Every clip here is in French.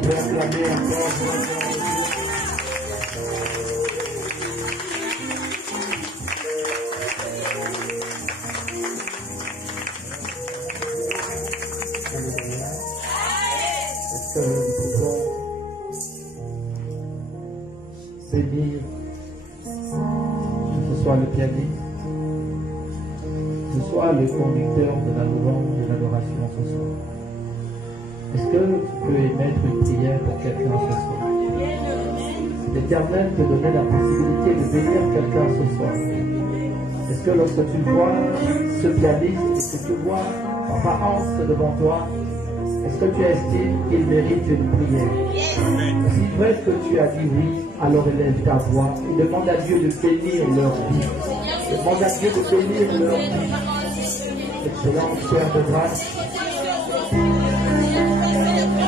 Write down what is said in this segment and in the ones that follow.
peut acclamer encore. Alléluia. Est-ce que nous pouvons bénir, que ce soit le pianiste, que ce soit le conducteur de la louange et de l'adoration ce soir? Est-ce que tu peux émettre une prière pour quelqu'un ce soir? L'Éternel te donnait la possibilité de bénir quelqu'un ce soir. Est-ce que lorsque tu vois ce pianiste, est-ce que tu vois Papa Hans devant toi, est-ce que tu estimes qu'il mérite une prière? Si vrai que tu as dit oui, alors élève ta voix et demande à Dieu de bénir leur vie. Demande à Dieu de bénir leur vie. Excellent Père de grâce.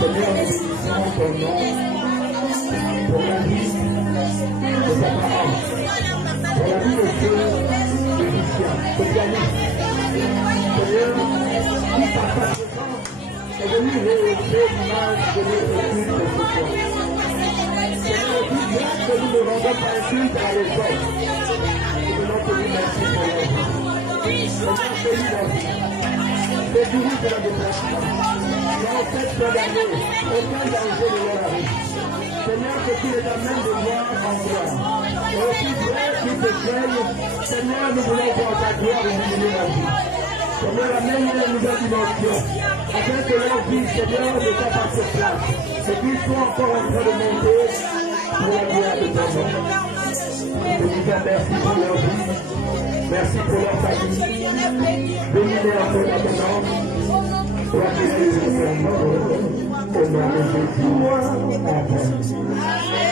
Seigneur, nous bénissons ton nom pour la vie de Papa Hans, pour la vie de Dieu, de Lucien, de pianiste. Seigneur, qui par ta présence est venu réélever l'image de notre culte ce soir. Seigneur, dis bien que nous ne rendons pas un culte à l'époque. Nous voulons te dire merci pour leur vie. Seigneur, bénis leur vie. Bénis de la déplacement. Dans cette fin d'année, aucun danger ne leur arrive. Seigneur, que tu les amènes de gloire en gloire. Et aussi vrai qu'ils te craignent, Seigneur, nous voulons voir ta gloire illuminer la vie. Seigneur, amène une nouvelle dimension, afin que leur vie, Seigneur, ne soit pas sur place, et qu'ils soient encore en train de monter pour la gloire de ton nom. Nous vous disons merci pour leur vie, merci pour leur famille, bénis-les en ton abondance, sois Jésus de ton nom, au nom de Jésus, Amen.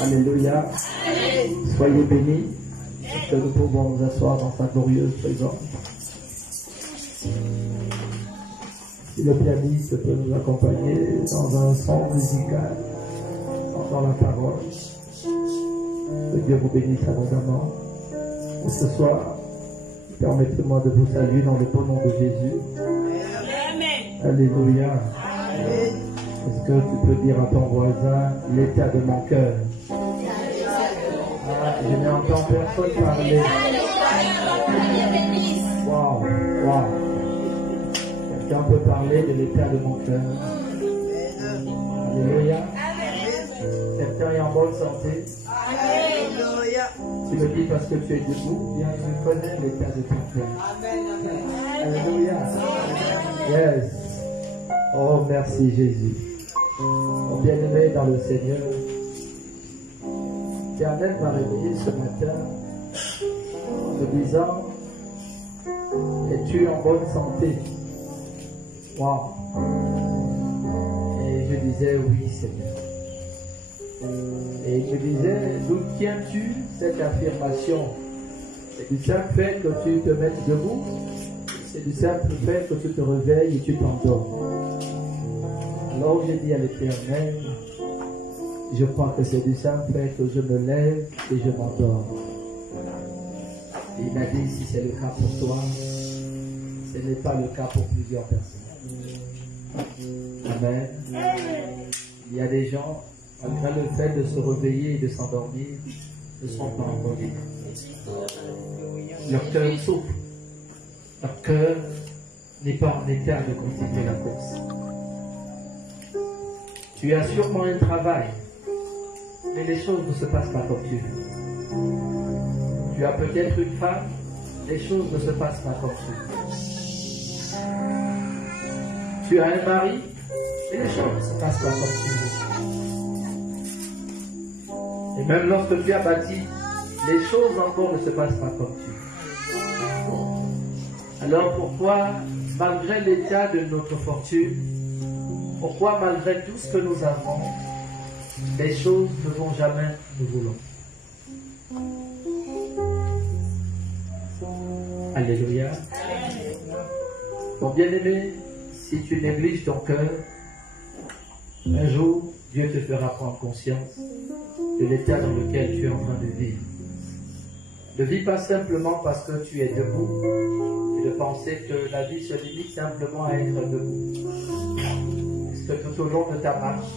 Alléluia. Soyez bénis. Que nous pouvons nous asseoir dans sa glorieuse présence. Si le pianiste peut nous accompagner dans un son musical, dans la parole, que Dieu vous bénisse abondamment. Et ce soir, permettez-moi de vous saluer dans le beau nom de Jésus. Alléluia. Est-ce que tu peux dire à ton voisin l'état de mon cœur? Je n'entends personne parler. Wow, wow. Quelqu'un peut parler de l'état de mon cœur? Alléluia. Quelqu'un est en bonne santé? Alléluia. Tu le dis parce que tu es debout, bien tu connais l'état de ton cœur. Alléluia. Yes. Oh, merci Jésus. Oh, bien-aimé dans le Seigneur, l'Éternel m'a réveillé ce matin en me disant, es-tu en bonne santé? Wow. Et je disais, oui Seigneur. Et il me disait, d'où tiens-tu cette affirmation? C'est du simple fait que tu te mettes debout, c'est du simple fait que tu te réveilles et tu t'endors. Alors j'ai dit à l'Éternel, je crois que c'est du simple fait que je me lève et je m'endors. Et il m'a dit, si c'est le cas pour toi, ce n'est pas le cas pour plusieurs personnes. Amen. Il y a des gens, malgré le fait de se réveiller et de s'endormir, ne sont pas encore libres. Leur cœur souffre. Leur cœur n'est pas en état de continuer la course. Tu as sûrement un travail, mais les choses ne se passent pas comme tu veux. Tu as peut-être une femme, les choses ne se passent pas comme tu veux. Tu as un mari, et les choses ne se passent pas comme tu veux. Et même lorsque tu as bâti, les choses encore ne se passent pas comme tu veux. Alors pourquoi, malgré l'état de notre fortune, pourquoi malgré tout ce que nous avons, les choses ne vont jamais nous voulons? Alléluia. Mon bien-aimé, si tu négliges ton cœur, un jour, Dieu te fera prendre conscience de l'état dans lequel tu es en train de vivre. Ne vis pas simplement parce que tu es debout et de penser que la vie se limite simplement à être debout. Parce que tout au long de ta marche,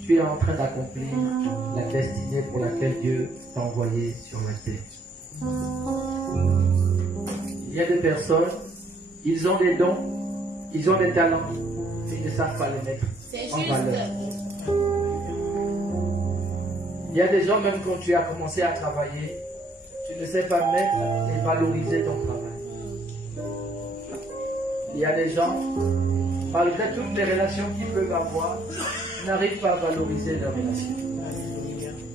tu es en train d'accomplir la destinée pour laquelle Dieu t'a envoyé sur la terre. Il y a des personnes, ils ont des dons, ils ont des talents, mais ils ne savent pas les mettre en valeur. Il y a des gens, même quand tu as commencé à travailler, tu ne sais pas mettre et valoriser ton travail. Il y a des gens, malgré toutes les relations qu'ils peuvent avoir, n'arrivent pas à valoriser leurs relations.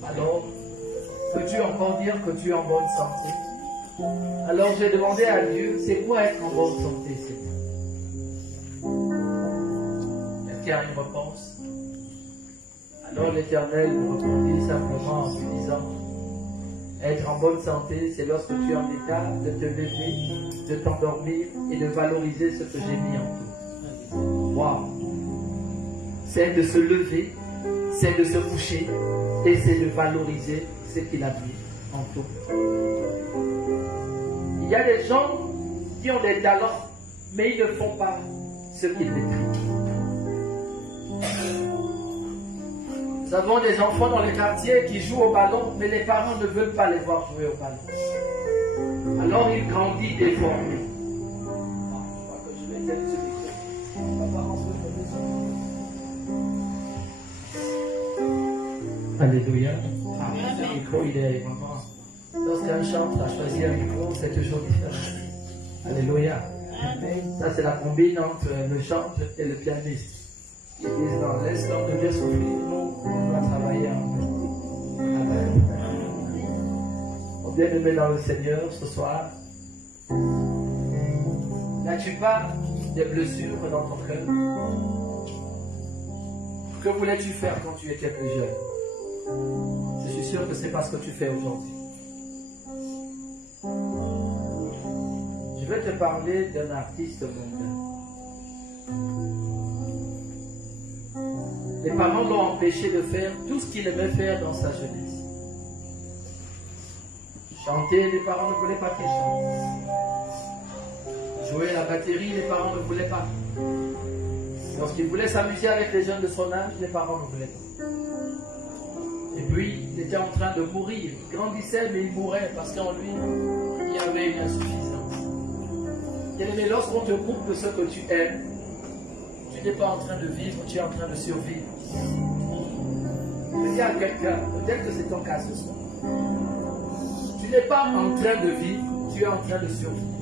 Alors, peux-tu encore dire que tu es en bonne santé? Alors j'ai demandé à Dieu, c'est quoi être en bonne santé, Seigneur? Est-ce qu'il y a une réponse? Alors l'Éternel me répondit simplement en me disant, être en bonne santé, c'est lorsque tu es en état de te lever, de t'endormir et de valoriser ce que j'ai mis en toi. Waouh! C'est de se lever, c'est de se coucher et c'est de valoriser ce qu'il a mis en toi. Il y a des gens qui ont des talents, mais ils ne font pas ce qu'ils maîtrisent. Nous avons des enfants dans les quartiers qui jouent au ballon, mais les parents ne veulent pas les voir jouer au ballon. Alors ils grandissent déformés. Je crois que je vais éteindre ce micro. Papa, on se fait. Alléluia. Ce micro, il est vraiment... Lorsqu'un chantre a choisi un micro, c'est toujours différent. Alléluia. Ça, c'est la combine entre le chanteur et le pianiste. Ils disent, non, laisse l'homme de Dieu souffrir, nous, on doit travailler en nous. Amen. Mon bien-aimé dans le Seigneur, ce soir, n'as-tu pas des blessures dans ton cœur? Que voulais-tu faire quand tu étais plus jeune? Je suis sûr que c'est pas ce que tu fais aujourd'hui. Je vais te parler d'un artiste mondain. Les parents l'ont empêché de faire tout ce qu'il aimait faire dans sa jeunesse. Chanter, les parents ne voulaient pas qu'il chante. Jouer à la batterie, les parents ne voulaient pas. Lorsqu'il voulait s'amuser avec les jeunes de son âge, les parents ne voulaient pas. Et puis, il était en train de mourir. Il grandissait, mais il mourait parce qu'en lui, il y avait une insuffisance. Mais lorsqu'on te coupe de ce que tu aimes, tu n'es pas en train de vivre, tu es en train de survivre. Je dis à quelqu'un, peut-être que c'est ton cas ce soir. Tu n'es pas en train de vivre, tu es en train de survivre.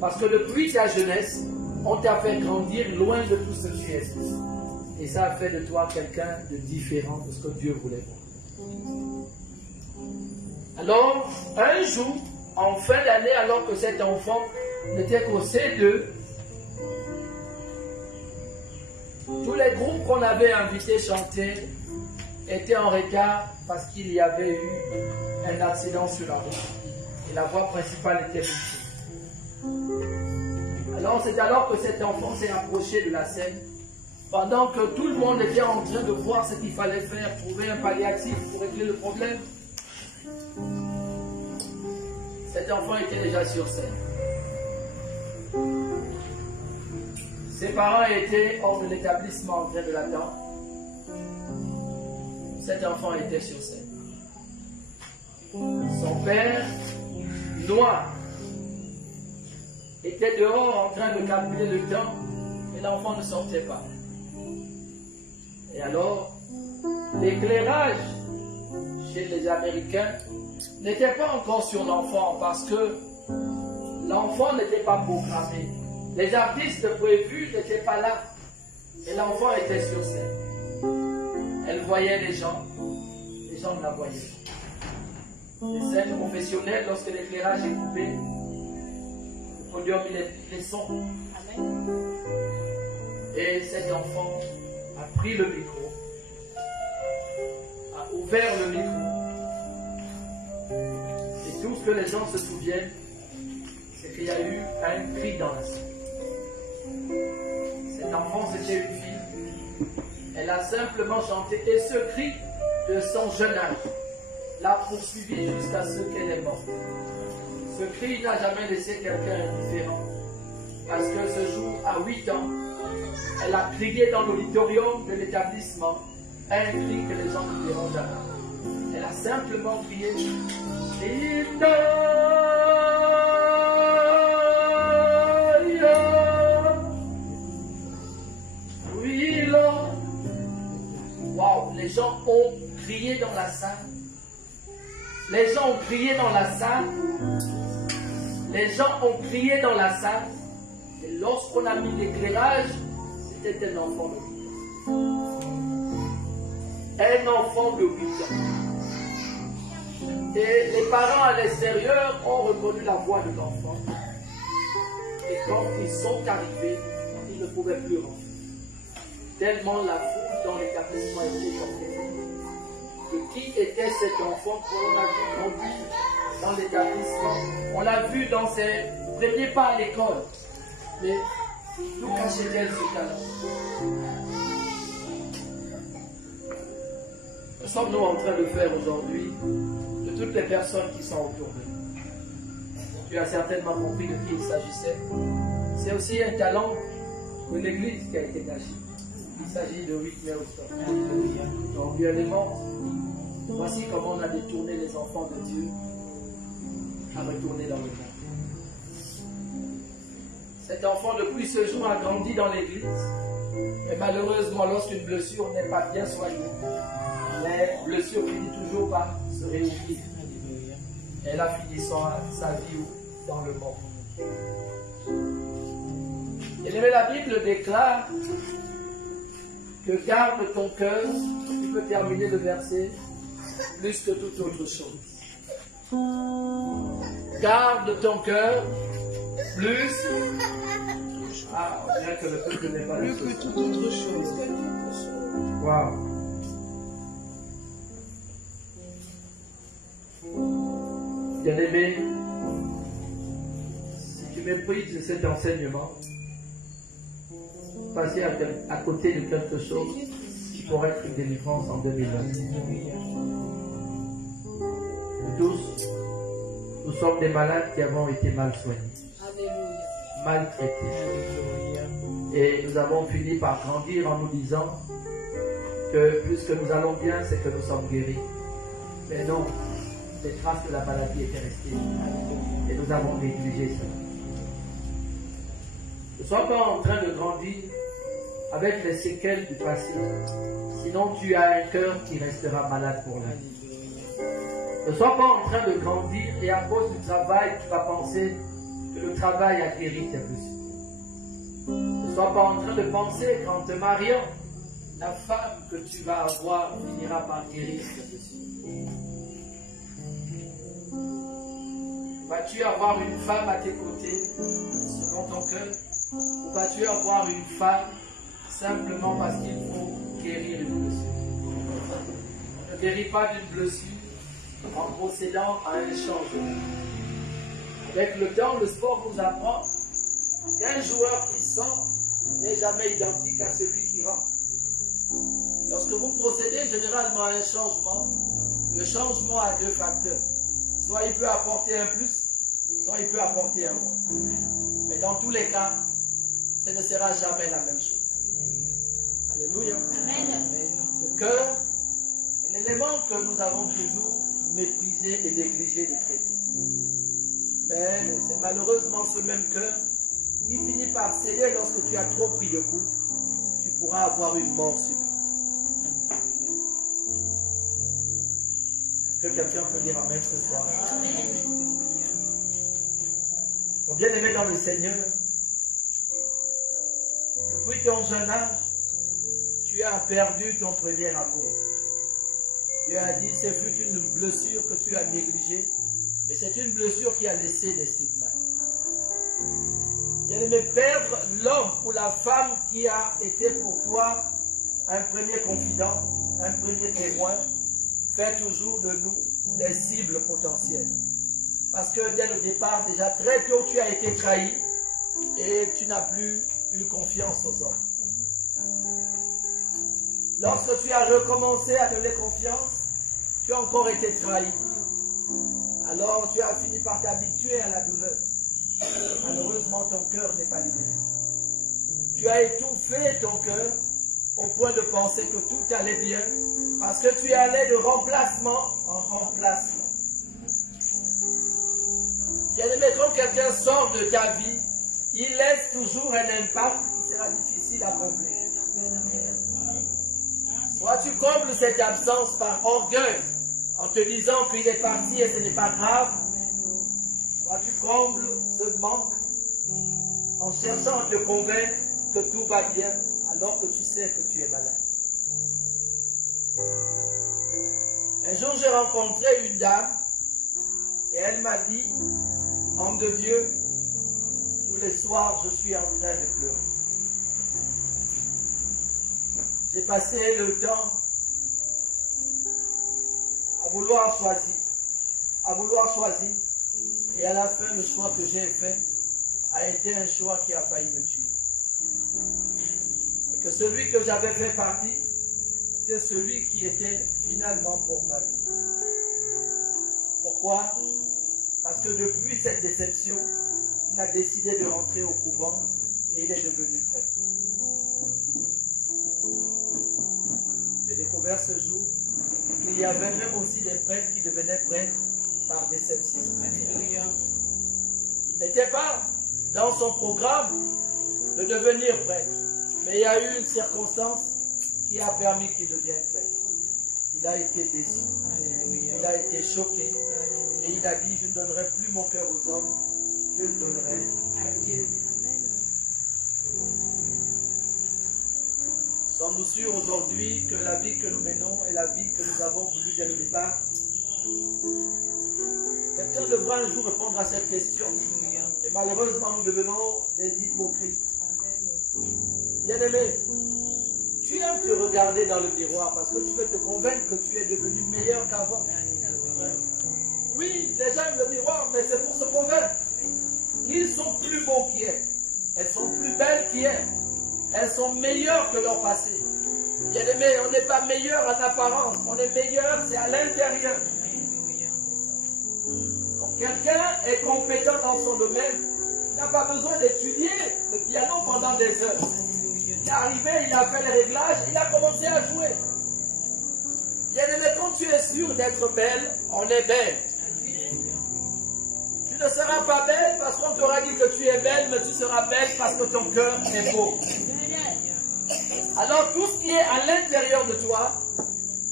Parce que depuis ta jeunesse, on t'a fait grandir loin de tout ce que tu es. Et ça a fait de toi quelqu'un de différent de ce que Dieu voulait voir. Alors, un jour, en fin d'année, alors que cet enfant n'était qu'au C2, tous les groupes qu'on avait invités chanter étaient en retard parce qu'il y avait eu un accident sur la route. Et la voie principale était bouchée. Alors c'est alors que cet enfant s'est approché de la scène, pendant que tout le monde était en train de voir ce qu'il fallait faire, trouver un palliatif pour régler le problème. Cet enfant était déjà sur scène. Ses parents étaient hors de l'établissement en train de l'attendre. Cet enfant était sur scène. Son père, noir, était dehors en train de calculer le temps et l'enfant ne sortait pas. Et alors, l'éclairage chez les Américains n'était pas encore sur l'enfant parce que l'enfant n'était pas programmé. Les artistes prévus n'étaient pas là. Et l'enfant était sur scène. Elle voyait les gens ne la voyaient pas. Les scènes professionnelles, lorsque l'éclairage est coupé, le podium il est les sons. Et cet enfant a pris le micro, a ouvert le micro. Et tout ce que les gens se souviennent, c'est qu'il y a eu un cri dans la salle. Cet enfant, c'était une fille. Elle a simplement chanté et ce cri de son jeune âge l'a poursuivi jusqu'à ce qu'elle est morte. Ce cri n'a jamais laissé quelqu'un indifférent. Parce que ce jour, à 8 ans, elle a crié dans l'auditorium de l'établissement un cri que les gens ne diront jamais. Elle a simplement crié Waouh, les gens ont crié dans la salle. Les gens ont crié dans la salle. Les gens ont crié dans la salle. Et lorsqu'on a mis l'éclairage, c'était un enfant de 8 ans. Un enfant de 8 ans. Et les parents à l'extérieur ont reconnu la voix de l'enfant. Et quand ils sont arrivés, ils ne pouvaient plus rentrer. Tellement la foule dans l'établissement était choquée. Et qui était cet enfant qu'on a vu grandir dans l'établissement? On l'a vu dans ses premiers pas à l'école. Mais d'où cachait-elle ce talent? Que sommes-nous en train de faire aujourd'hui de toutes les personnes qui sont autour de nous? Tu as certainement compris de qui il s'agissait. C'est aussi un talent de l'Église qui a été caché. Il s'agit de Whitney Houston. Donc, bien aimant, voici comment on a détourné les enfants de Dieu à retourner dans le monde. Cet enfant, depuis ce jour, a grandi dans l'église. Mais malheureusement, lorsqu'une blessure n'est pas bien soignée, la blessure finit toujours par se réouvrir. Elle a fini sa vie dans le monde. Et la Bible déclare que garde ton cœur, tu peux terminer le verset, plus que toute autre chose. Garde ton cœur, plus on dirait que le peuple n'est pas plus que toute autre chose. Wow. Bien-aimé, si tu méprises cet enseignement, passer à côté de quelque chose qui pourrait être une délivrance en 2020. Nous tous, nous sommes des malades qui avons été mal soignés, maltraités. Et nous avons fini par grandir en nous disant que puisque nous allons bien, c'est que nous sommes guéris. Mais non, les traces de la maladie étaient restées. Et nous avons négligé ça. Nous sommes pas en train de grandir avec les séquelles du passé. Sinon, tu as un cœur qui restera malade pour la vie. Ne sois pas en train de grandir et à cause du travail, tu vas penser que le travail a guéri tes blessures. Ne sois pas en train de penser qu'en te mariant, la femme que tu vas avoir finira par guérir tes blessures. Vas-tu avoir une femme à tes côtés, selon ton cœur, ou vas-tu avoir une femme simplement parce qu'il faut guérir une blessure? On ne guérit pas d'une blessure en procédant à un changement. Avec le temps, le sport nous apprend qu'un joueur qui sort n'est jamais identique à celui qui rentre. Lorsque vous procédez généralement à un changement, le changement a deux facteurs. Soit il peut apporter un plus, soit il peut apporter un moins. Mais dans tous les cas, ce ne sera jamais la même chose. Alléluia. Amen. Le cœur est l'élément que nous avons toujours méprisé et négligé des chrétiens. Mais c'est malheureusement ce même cœur qui finit par céder lorsque tu as trop pris le coup. Tu pourras avoir une mort subite. Est-ce que quelqu'un peut dire Amen ce soir? Mon bien-aimé dans le Seigneur, depuis ton jeune âge, tu as perdu ton premier amour. Dieu a dit, ce fut une blessure que tu as négligée, mais c'est une blessure qui a laissé des stigmates. Bien-aimé, perdre l'homme ou la femme qui a été pour toi un premier confident, un premier témoin, fait toujours de nous des cibles potentielles. Parce que dès le départ, déjà très tôt, tu as été trahi et tu n'as plus eu confiance aux hommes. Lorsque tu as recommencé à donner confiance, tu as encore été trahi. Alors tu as fini par t'habituer à la douleur. Malheureusement, ton cœur n'est pas libéré. Tu as étouffé ton cœur au point de penser que tout allait bien parce que tu allais de remplacement en remplacement. Bien-aimé, quand quelqu'un sort de ta vie, il laisse toujours un impact qui sera difficile à combler. Soit tu combles cette absence par orgueil, en te disant qu'il est parti et ce n'est pas grave. Soit tu combles ce manque en cherchant à te convaincre que tout va bien alors que tu sais que tu es malade. Un jour, j'ai rencontré une dame et elle m'a dit, homme de Dieu, tous les soirs, je suis en train de pleurer. J'ai passé le temps à vouloir choisir, et à la fin, le choix que j'ai fait a été un choix qui a failli me tuer. Et que celui que j'avais fait partie était celui qui était finalement pour ma vie. Pourquoi? Parce que depuis cette déception, il a décidé de rentrer au couvent et il est devenu prêtre. J'ai découvert ce jour qu'il y avait même aussi des prêtres qui devenaient prêtres par déception. Il n'était pas dans son programme de devenir prêtre, mais il y a eu une circonstance qui a permis qu'il devienne prêtre. Il a été déçu, il a été choqué, et il a dit, je ne donnerai plus mon cœur aux hommes, je le donnerai à Dieu. Sommes-nous sûrs aujourd'hui que la vie que nous menons est la vie que nous avons voulu dès le départ? Quelqu'un devra un jour répondre à cette question. Et malheureusement, nous devenons des hypocrites. Bien-aimé, tu aimes te regarder dans le miroir parce que tu veux te convaincre que tu es devenu meilleur qu'avant. Oui, les gens aiment le miroir, mais c'est pour se convaincre qu'ils sont plus beaux qu'hier. Elles sont plus belles qu'hier. Elles sont meilleures que leur passé. Bien-aimé, on n'est pas meilleur en apparence. On est meilleur, c'est à l'intérieur. Quand quelqu'un est compétent dans son domaine, il n'a pas besoin d'étudier le piano pendant des heures. Il est arrivé, il a fait les réglages, il a commencé à jouer. Bien-aimé, quand tu es sûr d'être belle, on est belle. Tu ne seras pas belle parce qu'on t'aura dit que tu es belle, mais tu seras belle parce que ton cœur est beau. Alors tout ce qui est à l'intérieur de toi,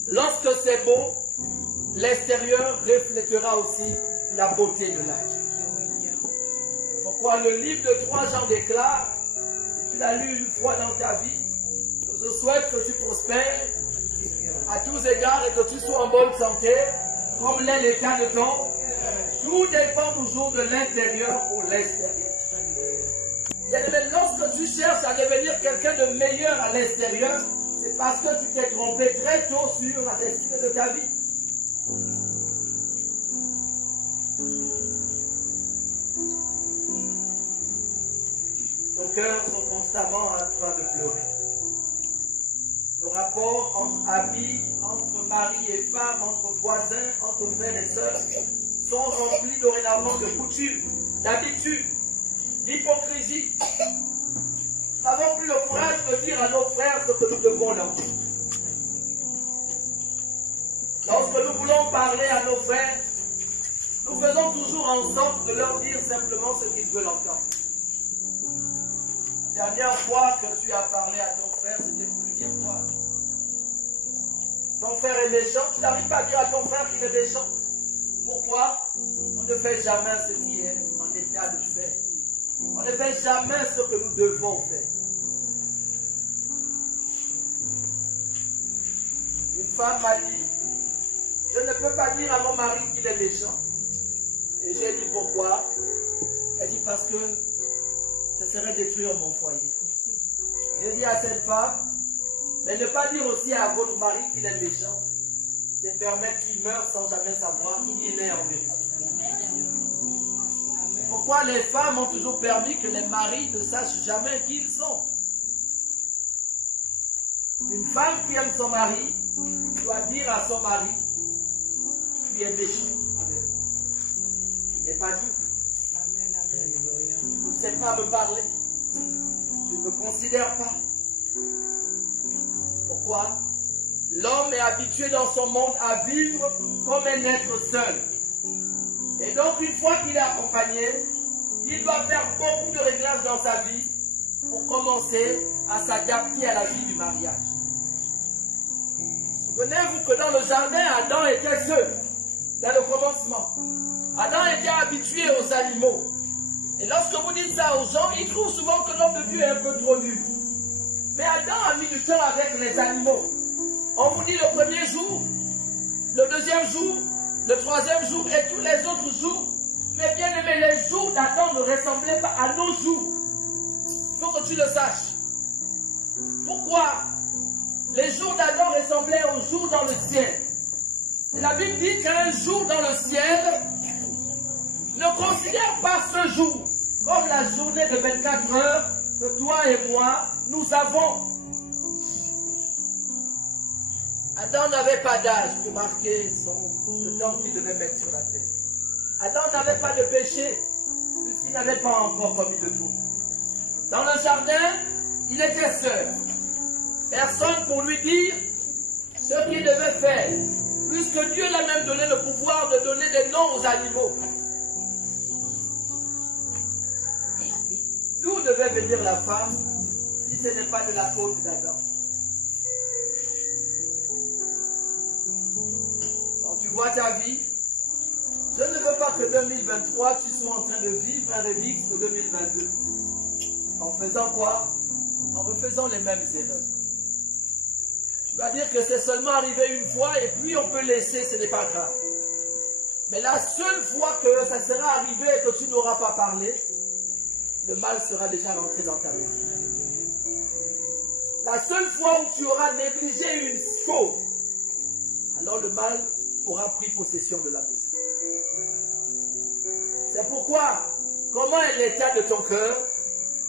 lorsque c'est beau, l'extérieur reflétera aussi la beauté de l'être. Pourquoi le livre de 3 Jean déclare, si tu l'as lu une fois dans ta vie, je souhaite que tu prospères à tous égards et que tu sois en bonne santé, comme l'est l'état de ton. Tout dépend toujours de l'intérieur pour l'extérieur. Lorsque tu cherches à devenir quelqu'un de meilleur à l'extérieur, c'est parce que tu t'es trompé très tôt sur la destinée de ta vie. Nos cœurs sont constamment en train de pleurer. Nos rapports entre amis, entre mari et femme, entre voisins, entre frères et sœurs, sont remplis dorénavant de coutumes, d'habitudes, d'hypocrisie. Nous n'avons plus le courage de dire à nos frères ce que nous devons leur dire. Lorsque nous voulons parler à nos frères, nous faisons toujours en sorte de leur dire simplement ce qu'ils veulent entendre. La dernière fois que tu as parlé à ton frère, c'était pour lui dire quoi? Ton frère est méchant, tu n'arrives pas à dire à ton frère qu'il est méchant. Pourquoi? On ne fait jamais ce qui est en état de faire. On ne fait jamais ce que nous devons faire. Une femme m'a dit, je ne peux pas dire à mon mari qu'il est méchant. Et j'ai dit pourquoi? Elle dit parce que ça serait détruire mon foyer. J'ai dit à cette femme, mais ne pas dire aussi à votre mari qu'il est méchant, c'est permettre qu'il meure sans jamais savoir qui il est en vérité. Pourquoi les femmes ont toujours permis que les maris ne sachent jamais qui ils sont? Une femme qui aime son mari doit dire à son mari, tu es méchant. Tu n'es pas doux. Tu ne sais pas me parler. Tu ne me considères pas. Pourquoi? L'homme est habitué dans son monde à vivre comme un être seul. Et donc, une fois qu'il est accompagné, il doit faire beaucoup de réglages dans sa vie pour commencer à s'adapter à la vie du mariage. Souvenez-vous que dans le jardin, Adam était seul, dans le commencement. Adam était habitué aux animaux. Et lorsque vous dites ça aux gens, ils trouvent souvent que l'homme de Dieu est un peu trop dur. Mais Adam a mis du temps avec les animaux. On vous dit le premier jour, le deuxième jour, le troisième jour et tous les autres jours. Mais bien aimé, les jours d'Adam ne ressemblaient pas à nos jours. Il faut que tu le saches. Pourquoi? Les jours d'Adam ressemblaient aux jours dans le ciel. Et la Bible dit qu'un jour dans le ciel, ne considère pas ce jour comme la journée de 24 heures que toi et moi, nous avons. Adam n'avait pas d'âge pour marquer le temps qu'il devait mettre sur la terre. Adam n'avait pas de péché, puisqu'il n'avait pas encore commis de faute. Dans le jardin, il était seul. Personne pour lui dire ce qu'il devait faire, puisque Dieu l'a même donné le pouvoir de donner des noms aux animaux. D'où devait venir la femme si ce n'est pas de la faute d'Adam? Quand tu vois ta vie, je ne veux pas que 2023 tu sois en train de vivre un remix de 2022. En faisant quoi? En refaisant les mêmes erreurs. Tu vas dire que c'est seulement arrivé une fois et puis on peut laisser, ce n'est pas grave. Mais la seule fois que ça sera arrivé et que tu n'auras pas parlé, le mal sera déjà rentré dans ta maison. La seule fois où tu auras négligé une chose, alors le mal aura pris possession de la maison. C'est pourquoi, comment est l'état de ton cœur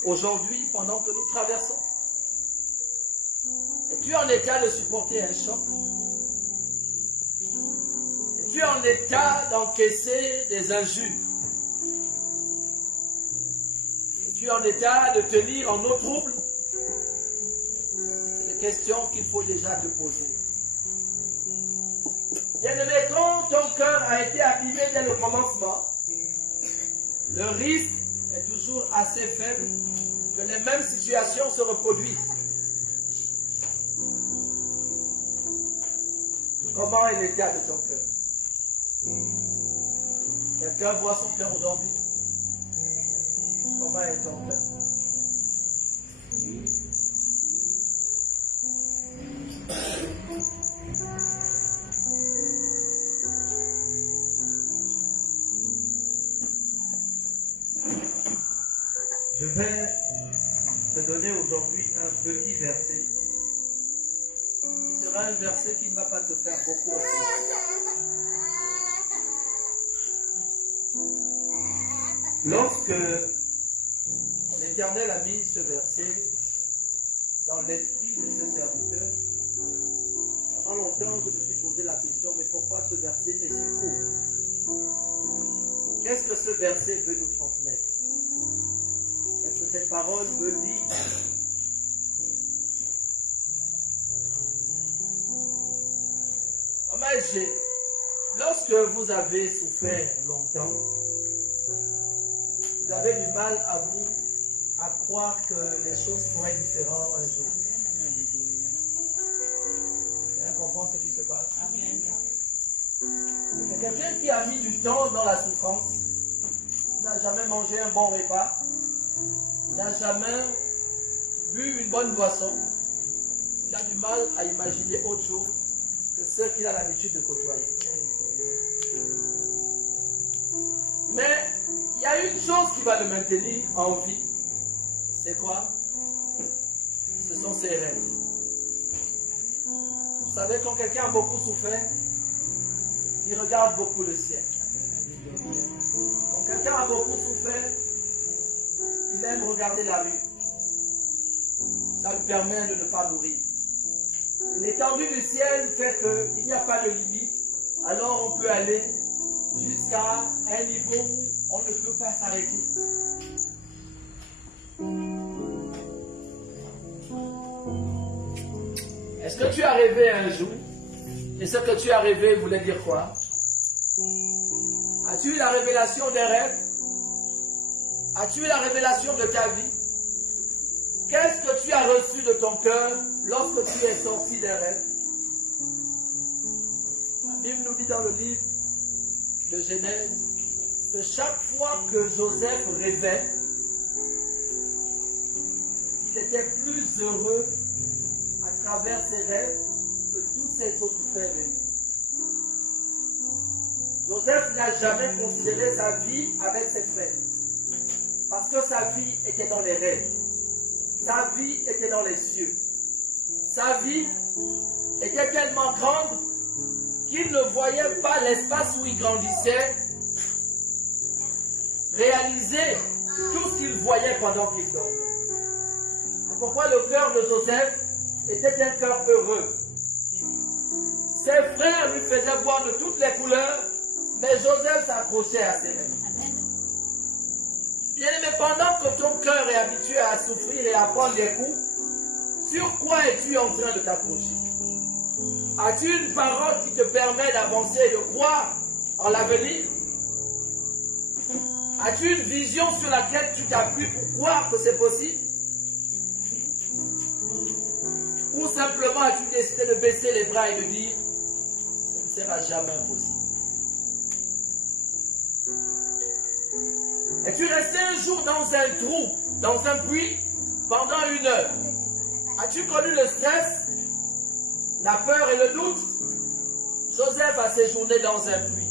aujourd'hui pendant que nous traversons? Es-tu en état de supporter un choc? Es-tu en état d'encaisser des injures? Es-tu en état de tenir en eau trouble? C'est des questions qu'il faut déjà te poser. Bien-aimé, quand ton cœur a été abîmé dès le commencement, le risque est toujours assez faible que les mêmes situations se reproduisent. Comment est l'état de ton cœur? Quelqu'un voit son cœur aujourd'hui? Comment est ton cœur? Je vais te donner aujourd'hui un petit verset. Ce sera un verset qui ne va pas te faire beaucoup réfléchir. Lorsque l'Éternel a mis ce verset dans l'esprit de ses serviteurs, pendant longtemps je me suis posé la question, mais pourquoi ce verset est si court? Qu'est-ce que ce verset veut nous transmettre? Qu'est-ce que cette parole veut dire? Lorsque vous avez souffert longtemps, vous avez du mal à croire que les choses pourraient être différentes un jour. Vous comprenez ce qui se passe? C'est quelqu'un qui a mis du temps dans la souffrance. Il n'a jamais mangé un bon repas. Il n'a jamais bu une bonne boisson. Il a du mal à imaginer autre chose que ce qu'il a l'habitude de côtoyer. Mais il y a une chose qui va le maintenir en vie. C'est quoi? Ce sont ses rêves. Vous savez, quand quelqu'un a beaucoup souffert, il regarde beaucoup le ciel. Quand quelqu'un a beaucoup souffert, il aime regarder la rue. Ça lui permet de ne pas mourir. L'étendue du ciel fait qu'il n'y a pas de limite. Alors on peut aller jusqu'à un niveau où on ne peut pas s'arrêter. Est-ce que tu as rêvé un jour? Et ce que tu as rêvé voulait dire quoi? As-tu eu la révélation des rêves? As-tu eu la révélation de ta vie? Qu'est-ce que tu as reçu de ton cœur lorsque tu es sorti des rêves? Bible nous dit dans le livre de Genèse que chaque fois que Joseph rêvait, il était plus heureux à travers ses rêves que tous ses autres frères et lui. Joseph n'a jamais considéré sa vie avec ses frères. Parce que sa vie était dans les rêves. Sa vie était dans les cieux. Sa vie était tellement grande qu'il ne voyait pas l'espace où il grandissait réaliser tout ce qu'il voyait pendant qu'il dormait. C'est pourquoi le cœur de Joseph était un cœur heureux. Ses frères lui faisaient boire de toutes les couleurs, mais Joseph s'accrochait à ses rêves. Bien-aimé, pendant que ton cœur est habitué à souffrir et à prendre des coups, sur quoi es-tu en train de t'accrocher? As-tu une parole qui te permet d'avancer et de croire en l'avenir? As-tu une vision sur laquelle tu t'appuies pour croire que c'est possible? Ou simplement as-tu décidé de baisser les bras et de dire ça ne sera jamais possible? Es-tu resté un jour dans un trou, dans un puits, pendant 1 heure? As-tu connu le stress, la peur et le doute? Joseph a séjourné dans un puits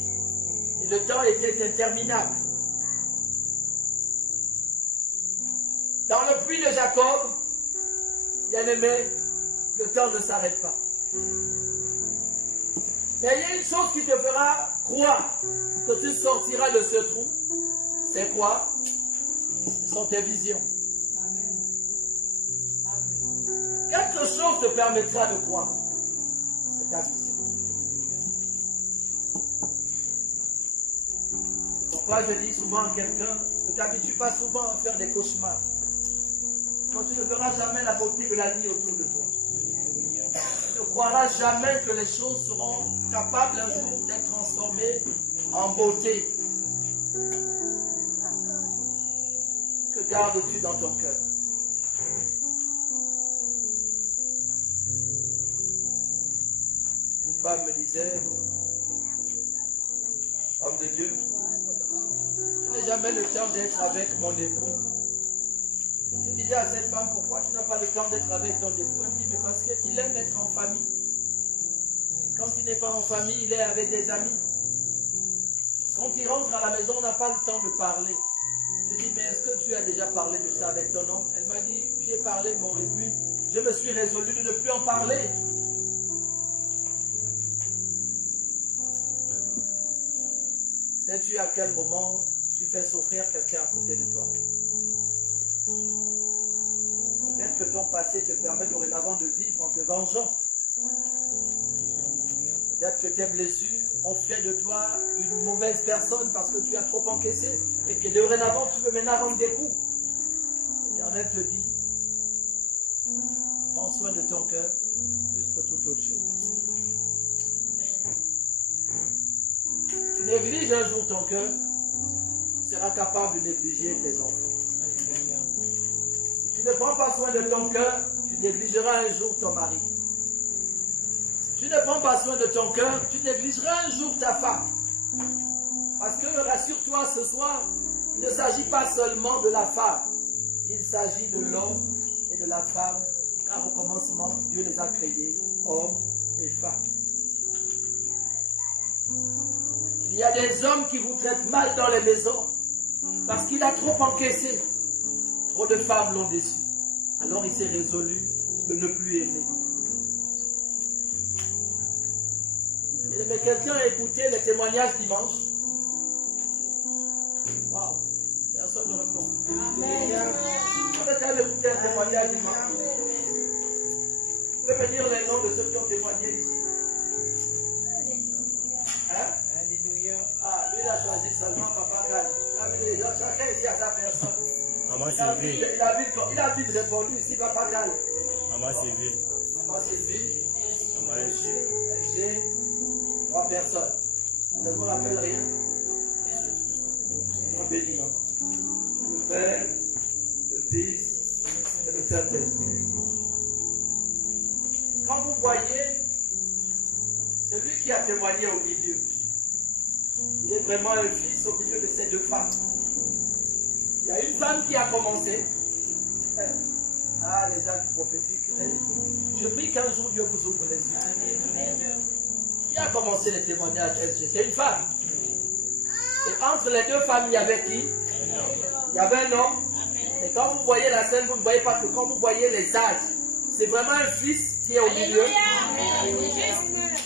et le temps était interminable. Dans le puits de Jacob, bien-aimé, le temps ne s'arrête pas. Mais il y a une chose qui te fera croire que tu sortiras de ce trou. C'est quoi? Ce sont tes visions. Quelque chose te permettra de croire. C'est ta vision. Pourquoi je dis souvent à quelqu'un, ne t'habitue pas souvent à faire des cauchemars. Quand tu ne verras jamais la beauté de la vie autour de toi. Tu ne croiras jamais que les choses seront capables un jour d'être transformées en beauté. Que gardes-tu dans ton cœur? Une femme me disait, homme de Dieu, je n'ai jamais le temps d'être avec mon époux. Je disais à cette femme, pourquoi tu n'as pas le temps d'être avec ton époux? Elle me dit, mais parce qu'il aime être en famille. Et quand il n'est pas en famille, il est avec des amis. Quand il rentre à la maison, on n'a pas le temps de parler. Je dis, mais est-ce que tu as déjà parlé de ça avec ton homme? Elle m'a dit, j'ai parlé, bon, et puis je me suis résolu de ne plus en parler. Sais-tu à quel moment tu fais souffrir quelqu'un à côté de toi? Peut-être que ton passé te permet dorénavant de vivre en te vengeant. Peut-être que tes blessures ont fait de toi une mauvaise personne parce que tu as trop encaissé et que dorénavant tu veux maintenant rendre des coups. L'Éternel te dit, prends soin de ton cœur plus que toute autre chose. Tu négliges un jour ton cœur, tu seras capable de négliger tes enfants. Si tu ne prends pas soin de ton cœur, tu négligeras un jour ton mari. Si tu ne prends pas soin de ton cœur, tu négligeras un jour ta femme. Parce que, rassure-toi ce soir, il ne s'agit pas seulement de la femme, il s'agit de l'homme et de la femme, car au commencement, Dieu les a créés, hommes et femmes. Il y a des hommes qui vous traitent mal dans les maisons, parce qu'il a trop encaissé. Trop de femmes l'ont déçu. Alors il s'est résolu de ne plus aimer. Mais quelqu'un a écouté les témoignages dimanche. Waouh, personne ne répond. Amen. On a quand même écouté un témoignage dimanche. Vous pouvez me dire les noms de ceux qui ont témoigné ici? Hein? Alléluia. Ah, lui il a choisi seulement Papa Gal. Chacun ici a sa personne. Maman Sylvie. Il a vite répondu ici, Papa Gal. Maman Sylvie. Maman Sylvie. Maman LG. LG. 3 personnes. Ne vous rappelle rien. On bénit maman. Le Père, le Fils et le Saint-Esprit. Quand vous voyez celui qui a témoigné au milieu. Il est vraiment un fils au milieu de ces deux femmes. Il y a une femme qui a commencé. Ah, les actes prophétiques. Je prie qu'un jour Dieu vous ouvre les yeux. Qui a commencé les témoignages SG? C'est une femme. Et entre les deux femmes, il y avait qui? Il y avait un homme. Et quand vous voyez la scène, vous ne voyez pas que quand vous voyez les âges, c'est vraiment un fils qui est au milieu.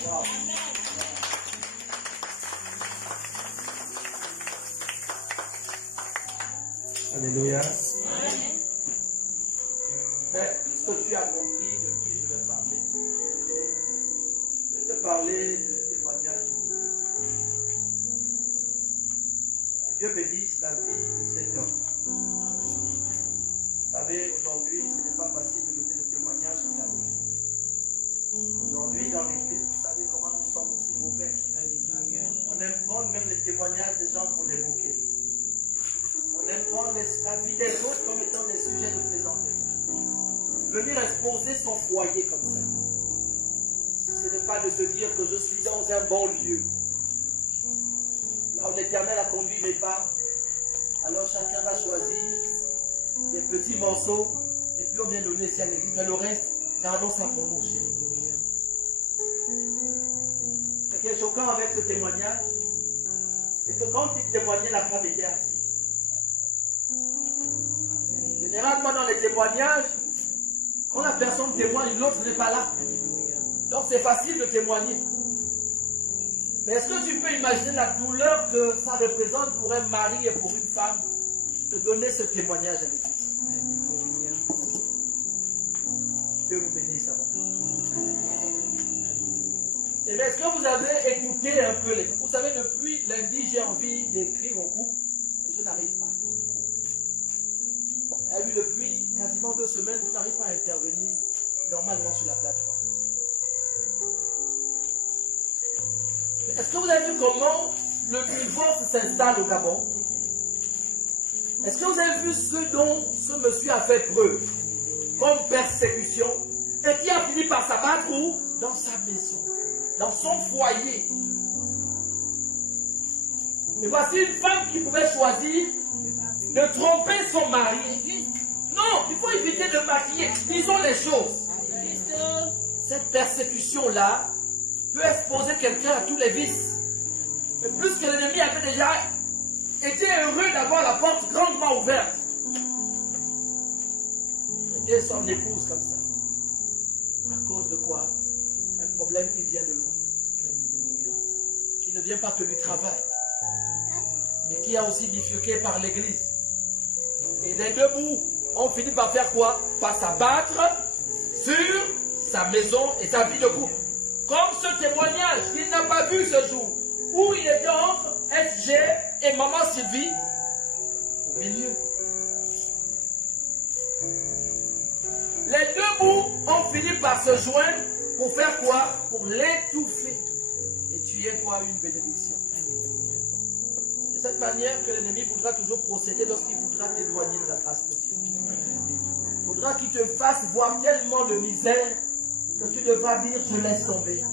Wow. Alléluia. Mais puisque tu as compris de qui je vais parler, je vais te parler de témoignage. Dieu bénisse la vie de cet homme. Vous savez, aujourd'hui, ce n'est pas facile de donner le témoignage qu'il a donné. Aujourd'hui, dans l'église, vous savez comment nous sommes aussi mauvais. On aime prendre même les témoignages des gens pour les moquer. On aime prendre la vie des autres comme étant des sujets de plaisanterie. Venir exposer son foyer comme ça. Ce n'est pas de se dire que je suis dans un bon lieu. Là où l'Éternel a conduit mes pas, alors chacun va choisir des petits morceaux et puis on vient donner ici à l'église. Mais le reste, gardons ça pour nous, chérie. Ce qui est choquant avec ce témoignage, c'est que quand il témoignait, la femme était assise. Généralement, dans les témoignages, quand la personne témoigne, l'autre n'est pas là. Donc c'est facile de témoigner. Mais est-ce que tu peux imaginer la douleur que ça représente pour un mari et pour une femme de donner ce témoignage à l'église? Dieu vous bénisse à vous. Et bien, est-ce que vous avez écouté un peu les... Vous savez, depuis lundi, j'ai envie d'écrire au couple, mais je n'arrive pas. Et vu depuis quasiment 2 semaines, je n'arrive pas à intervenir normalement sur la plateforme. Est-ce que vous avez vu comment le divorce s'installe au Gabon? Est-ce que vous avez vu ce dont ce monsieur a fait preuve comme persécution et qui a fini par s'abattre où? Dans sa maison, dans son foyer. Et voici une femme qui pouvait choisir de tromper son mari. Non, il faut éviter de maquiller. Disons les choses. Cette persécution-là peut exposer quelqu'un à tous les vices. Mais plus que l'ennemi avait déjà été heureux d'avoir la porte grandement ouverte. Et son épouse comme ça. À cause de quoi? Un problème qui vient de loin. Qui ne vient pas que du travail. Mais qui a aussi bifurqué par l'église. Et les deux bouts ont fini par faire quoi? Par s'abattre sur sa maison et sa vie de couple. Comme ce témoignage qu'il n'a pas vu ce jour, où il était entre SG et maman Sylvie, au milieu. Les deux bouts ont fini par se joindre pour faire quoi? Pour l'étouffer. Et tu es quoi? Une bénédiction. De cette manière que l'ennemi voudra toujours procéder lorsqu'il voudra t'éloigner de la grâce de Dieu. Il faudra qu'il te fasse voir tellement de misère que tu devras dire je laisse tomber.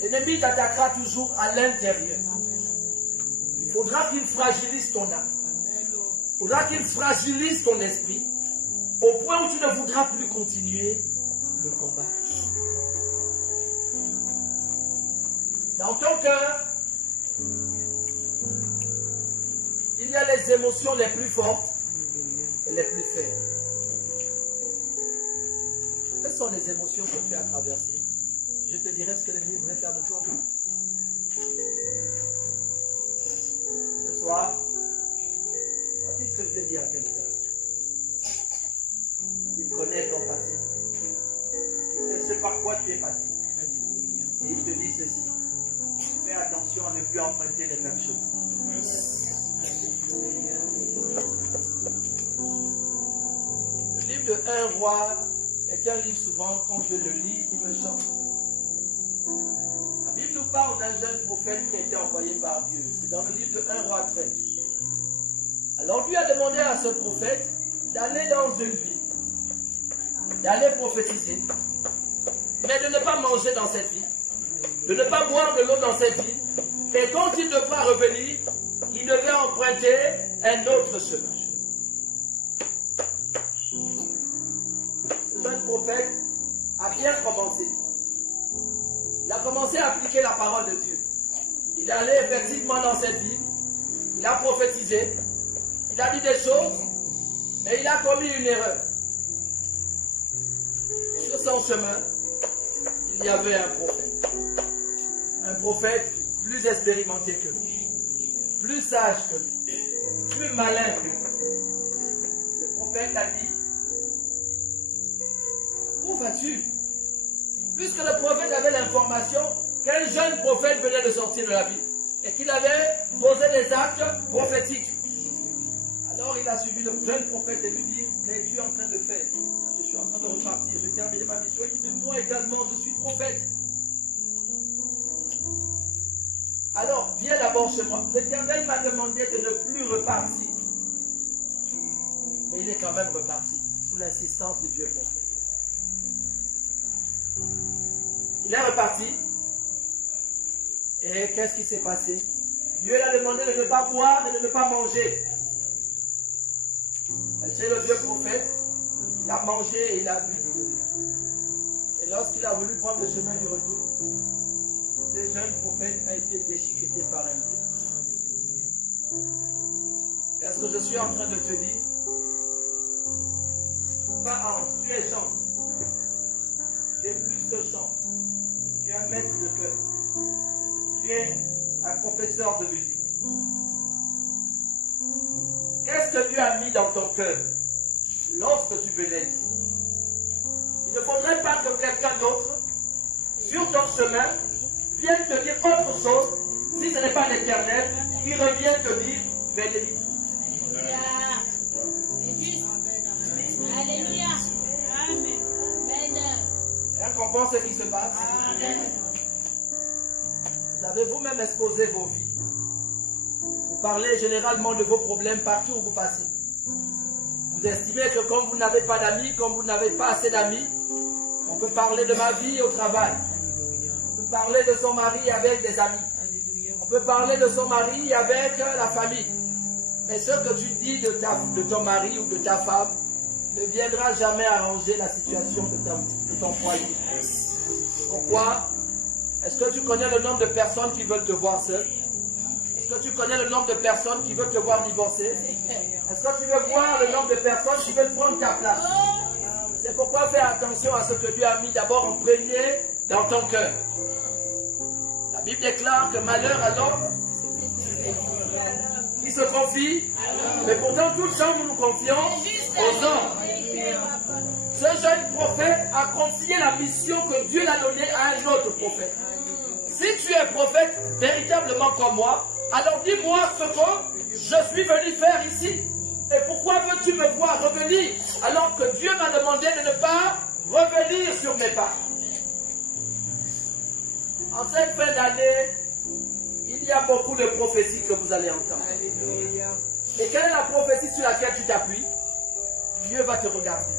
L'ennemi t'attaquera toujours à l'intérieur. Il faudra qu'il fragilise ton âme. Il faudra qu'il fragilise ton esprit au point où tu ne voudras plus continuer le combat. Dans ton cœur, il y a les émotions les plus fortes et les plus faibles. Quelles sont les émotions que tu as traversées? Je te dirai ce que l'ennemi voulait faire de toi. Ce soir, voici ce que je vais dire à quelqu'un. Il connaît ton passé. Il sait ce par quoi tu es passé. Et il te dit ceci. Fais attention à ne plus emprunter les mêmes choses. Le livre de 1 roi est un livre souvent, quand je le lis, il me choque. La Bible nous parle d'un jeune prophète qui a été envoyé par Dieu. C'est dans le livre de 1 roi 13. Alors Dieu a demandé à ce prophète d'aller dans une ville, d'aller prophétiser. mais de ne pas manger dans cette vie, de ne pas boire de l'eau dans cette vie. Et quand il devra revenir, il devait emprunter un autre chemin. Ce jeune prophète a bien commencé. Il a commencé à appliquer la parole de Dieu. Il est allé effectivement dans cette ville. Il a prophétisé. Il a dit des choses. Mais il a commis une erreur. Sur son chemin, il y avait un prophète. Un prophète plus expérimenté que lui. Plus sage que lui. Plus malin que lui. Le prophète a dit: où vas-tu? Puisque le prophète avait l'information qu'un jeune prophète venait de sortir de la ville et qu'il avait posé des actes prophétiques. Alors il a suivi le jeune prophète et lui dit: mais tu es en train de faire? Je suis en train de repartir, j'ai terminé ma mission. Il dit: mais moi également je suis prophète. Alors viens d'abord chez moi. L'Éternel m'a demandé de ne plus repartir. Mais il est quand même reparti sous l'insistance du vieux prophète. Il est reparti. Et qu'est-ce qui s'est passé? Dieu lui a demandé de ne pas boire et de ne pas manger. C'est le vieux prophète. Il a mangé et il a bu. Et lorsqu'il a voulu prendre le chemin du retour, ce jeune prophète a été déchiqueté par un lion. Est-ce que je suis en train de te dire? Tu es Jean. Tu es plus que Jean. Tu es un maître de cœur. Tu es un professeur de musique. Qu'est-ce que Dieu a mis dans ton cœur lorsque tu venais ici? Il ne faudrait pas que quelqu'un d'autre, sur ton chemin, vienne te dire autre chose, si ce n'est pas l'Éternel qui revient te dire: bénis. Alléluia. Amen. Et on comprend ce qui se passe. Vous avez vous-même exposé vos vies. Vous parlez généralement de vos problèmes partout où vous passez. Vous estimez que comme vous n'avez pas d'amis, comme vous n'avez pas assez d'amis, on peut parler de ma vie au travail. On peut parler de son mari avec des amis. On peut parler de son mari avec la famille. Mais ce que tu dis de ton mari ou de ta femme ne viendra jamais arranger la situation de ton foyer. Pourquoi? Est-ce que tu connais le nombre de personnes qui veulent te voir seul? Est-ce que tu connais le nombre de personnes qui veulent te voir divorcer? Est-ce que tu veux voir le nombre de personnes qui veulent prendre ta place? C'est pourquoi fais attention à ce que Dieu a mis d'abord en premier dans ton cœur. La Bible déclare que malheur à l'homme qui se confie, mais pourtant toutes choses nous nous confions aux hommes. Ce jeune prophète a confié la mission que Dieu l'a donnée à un autre prophète. Si tu es prophète véritablement comme moi, alors dis-moi ce que je suis venu faire ici. Et pourquoi veux-tu me voir revenir alors que Dieu m'a demandé de ne pas revenir sur mes pas? En cette fin d'année, il y a beaucoup de prophéties que vous allez entendre. Et quelle est la prophétie sur laquelle tu t'appuies? Dieu va te regarder.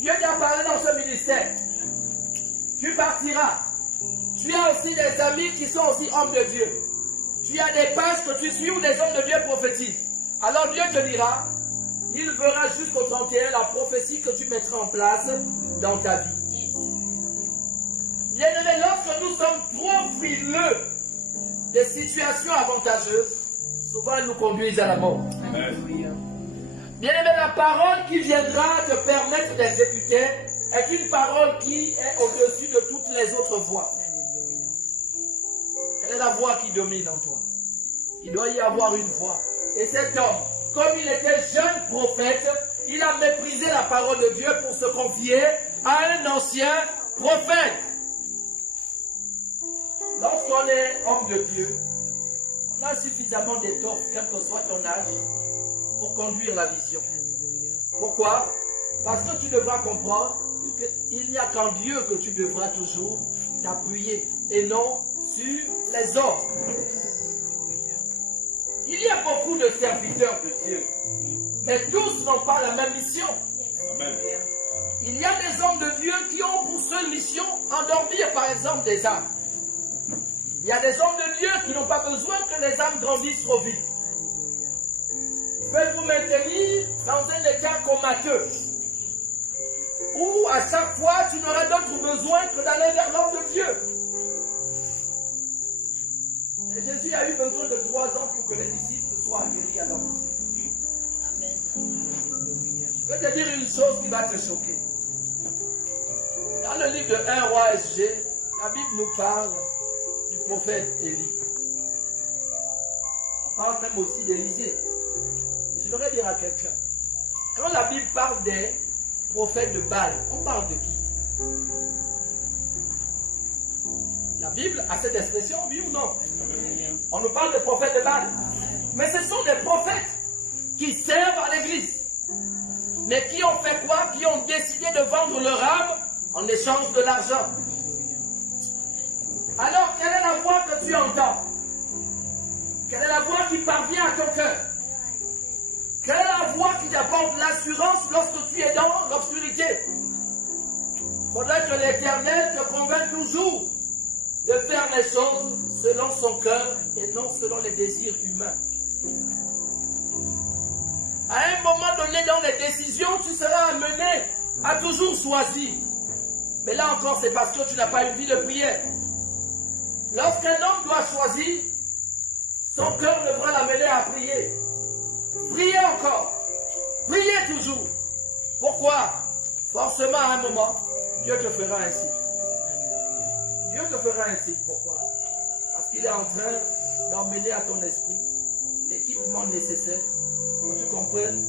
Dieu t'a parlé dans ce ministère. Tu partiras. Tu as aussi des amis qui sont aussi hommes de Dieu. Tu as des pages que tu suis où des hommes de Dieu prophétisent. Alors Dieu te dira, il verra jusqu'au 31 la prophétie que tu mettras en place dans ta vie. Bien-aimés, lorsque nous sommes trop frileux des situations avantageuses, souvent elles nous conduisent à la mort. Bien-aimé, la parole qui viendra te permettre d'exécuter est une parole qui est au-dessus de toutes les autres voix. Quelle est la voix qui domine en toi? Il doit y avoir une voix. Et cet homme, comme il était jeune prophète, il a méprisé la parole de Dieu pour se confier à un ancien prophète. Lorsqu'on est homme de Dieu, on a suffisamment d'étoffe, quel que soit ton âge, pour conduire la vision. Pourquoi? Parce que tu devras comprendre qu'il n'y a qu'en Dieu que tu devras toujours t'appuyer et non sur les hommes. Il y a beaucoup de serviteurs de Dieu, mais tous n'ont pas la même mission. Il y a des hommes de Dieu qui ont pour seule mission endormir par exemple des âmes. Il y a des hommes de Dieu qui n'ont pas besoin que les âmes grandissent trop vite. Ils peuvent vous maintenir dans un état comateux, où à chaque fois tu n'auras d'autre besoin que d'aller vers l'homme de Dieu. Et Jésus a eu besoin de 3 ans pour que les disciples soient guéris à leur mission. Je vais te dire une chose qui va te choquer. Dans le livre de 1 roi SG, la Bible nous parle du prophète Élie. On parle même aussi d'Élisée. Je voudrais dire à quelqu'un, quand la Bible parle des prophètes de Baal, on parle de qui? La Bible a cette expression, oui ou non? On nous parle des prophètes de Baal. Mais ce sont des prophètes qui servent à l'église. Mais qui ont fait quoi? Qui ont décidé de vendre leur âme en échange de l'argent. Alors, quelle est la voix que tu entends? Quelle est la voix qui parvient à ton cœur? Quelle est la voix qui t'apporte l'assurance lorsque tu es dans l'obscurité? Il faudrait que l'Éternel te convainque toujours de faire les choses selon son cœur et non selon les désirs humains. À un moment donné dans les décisions, tu seras amené à toujours choisir. Mais là encore, c'est parce que tu n'as pas une vie de prière. Lorsqu'un homme doit choisir, son cœur devra l'amener à prier. Priez encore. Priez toujours. Pourquoi? Forcément, à un moment, Dieu te fera un signe. Dieu te fera un signe. Pourquoi? Parce qu'il est en train d'emmener à ton esprit l'équipement nécessaire pour que tu comprennes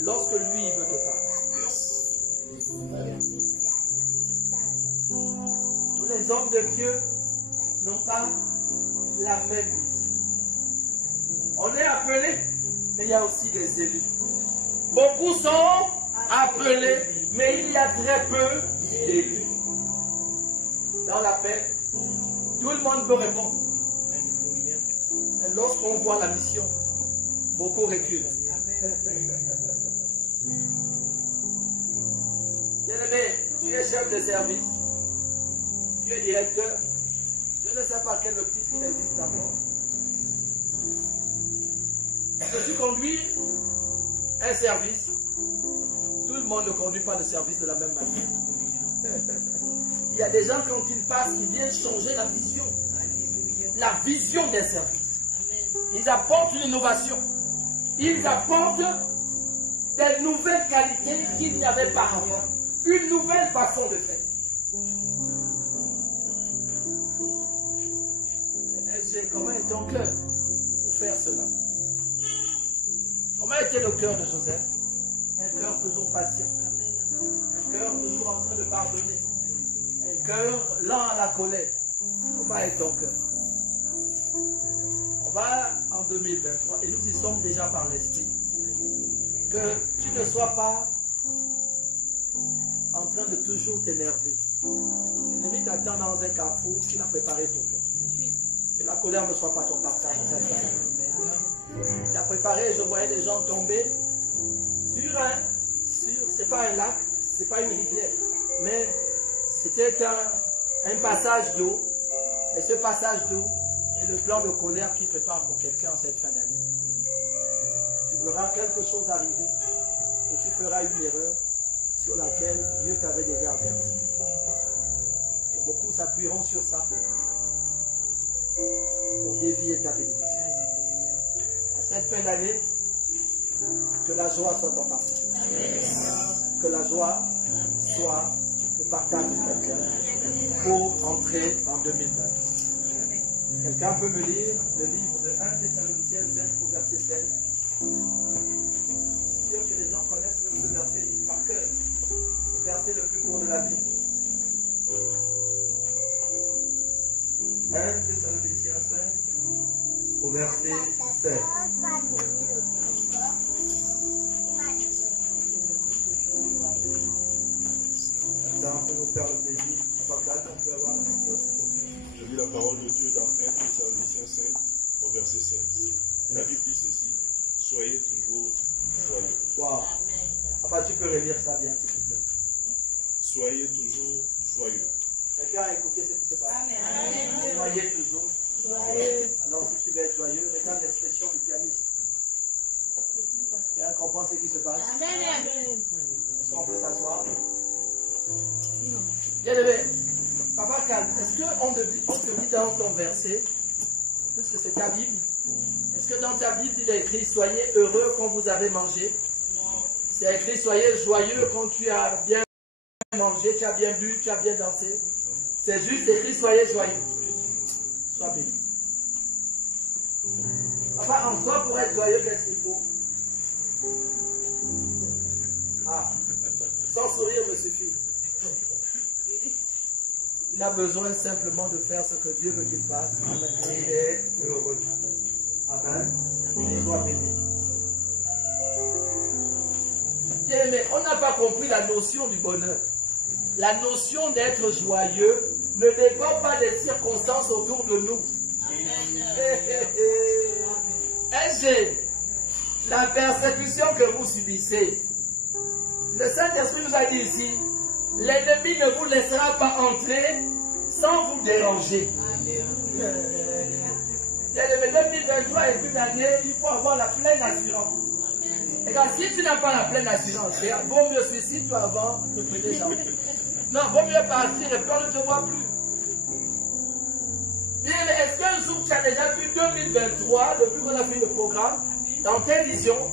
lorsque lui il veut te parler. Tous les hommes de Dieu n'ont pas la même mission. On est appelés, mais il y a aussi des élus. Beaucoup sont appelés, mais il y a très peu d'élus. Dans l'appel, tout le monde peut répondre. Mais lorsqu'on voit la mission, beaucoup reculent. Bien-aimé, tu es chef de service, tu es directeur. Je ne sais pas quel titre il existe encore. Peux-tu conduire un service? Tout le monde ne conduit pas le service de la même manière. Il y a des gens, quand ils passent, qui viennent changer la vision des services. Ils apportent une innovation. Ils apportent des nouvelles qualités qu'il n'y avait pas avant. Une nouvelle façon de faire. Comment est ton cœur pour faire cela? Comment était le cœur de Joseph? Un cœur toujours patient. Un cœur toujours en train de pardonner. Un cœur lent à la colère. Comment est ton cœur? On va en 2023 et nous y sommes déjà par l'esprit. Que tu ne sois pas en train de toujours t'énerver. L'ennemi t'attend dans un carrefour qu'il a préparé pour toi. Que la colère ne soit pas ton partage. Il a préparé, je voyais des gens tomber c'est pas un lac, c'est pas une rivière, mais c'était un passage d'eau. Et ce passage d'eau est le plan de colère qui prépare pour quelqu'un en cette fin d'année. Tu verras quelque chose arriver et tu feras une erreur sur laquelle Dieu t'avait déjà averti. Et beaucoup s'appuieront sur ça pour dévier ta bénédiction. À cette fin d'année, que la joie soit ton partage. Que la joie soit le partage de quelqu'un pour entrer en 2020. Quelqu'un peut me lire le livre de 1 Thessaloniciens 5 au verset 16. Je suis sûr que les gens connaissent ce verset par cœur. Le verset le plus court de la Bible. 1 Thessaloniciens 5 au verset 16. Ça, on peut nous faire le plaisir. On peut avoir la lecture. Je lis la parole de Dieu dans 1 Thessaloniciens 5 au verset 16. La Bible dit ceci: soyez toujours joyeux. Wow. Enfin, tu peux relire ça bien, s'il te plaît. écouter ce qui se passe. Amen. Soyez toujours. Joyeux. Alors si tu veux être joyeux, regarde l'expression du pianiste. Tu comprends ce qui se passe? Amen. Est-ce qu'on peut s'asseoir? Bien aimé, Papa calme, est-ce qu'on te dit dans ton verset, puisque c'est ta Bible, est-ce que dans ta Bible il est écrit soyez heureux quand vous avez mangé? C'est écrit soyez joyeux quand tu as bien mangé, tu as bien bu, tu as bien dansé. C'est juste écrit soyez joyeux. Sois béni. Enfin, en soi, pour être joyeux, qu'est-ce qu'il faut? Ah, sans sourire me suffit. Il a besoin simplement de faire ce que Dieu veut qu'il fasse. Et il est heureux. Amen. Sois béni. Bien aimé, on n'a pas compris la notion du bonheur. La notion d'être joyeux ne dépend pas des circonstances autour de nous. Est-ce la persécution que vous subissez? Le Saint-Esprit nous a dit ici, l'ennemi ne vous laissera pas entrer sans vous déranger. Bien aimé, 2023 est une année, il faut avoir la pleine assurance. Et quand si tu n'as pas la pleine assurance, vaut mieux suicide-toi avant de te déchanger. Non, vaut mieux partir et puis on ne te voit plus. Bien, mais est-ce qu'un jour tu as déjà vu 2023, depuis qu'on a fait le programme, dans tes visions,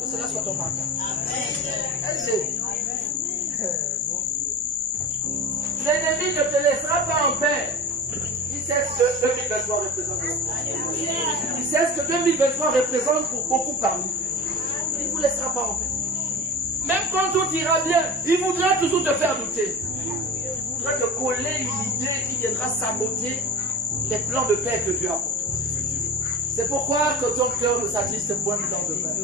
que cela soit ton partage? Mon Dieu. L'ennemi ne te laissera pas en paix. Il sait ce que 2023 représente. Il sait ce que 2023 représente pour beaucoup parmi vous. Il ne vous laissera pas en paix. Même quand tout ira bien, il voudra toujours te faire douter. Il voudra te coller une idée qui viendra saboter les plans de paix que Dieu a pour toi. C'est pourquoi que ton cœur ne s'attriste point du lendemain.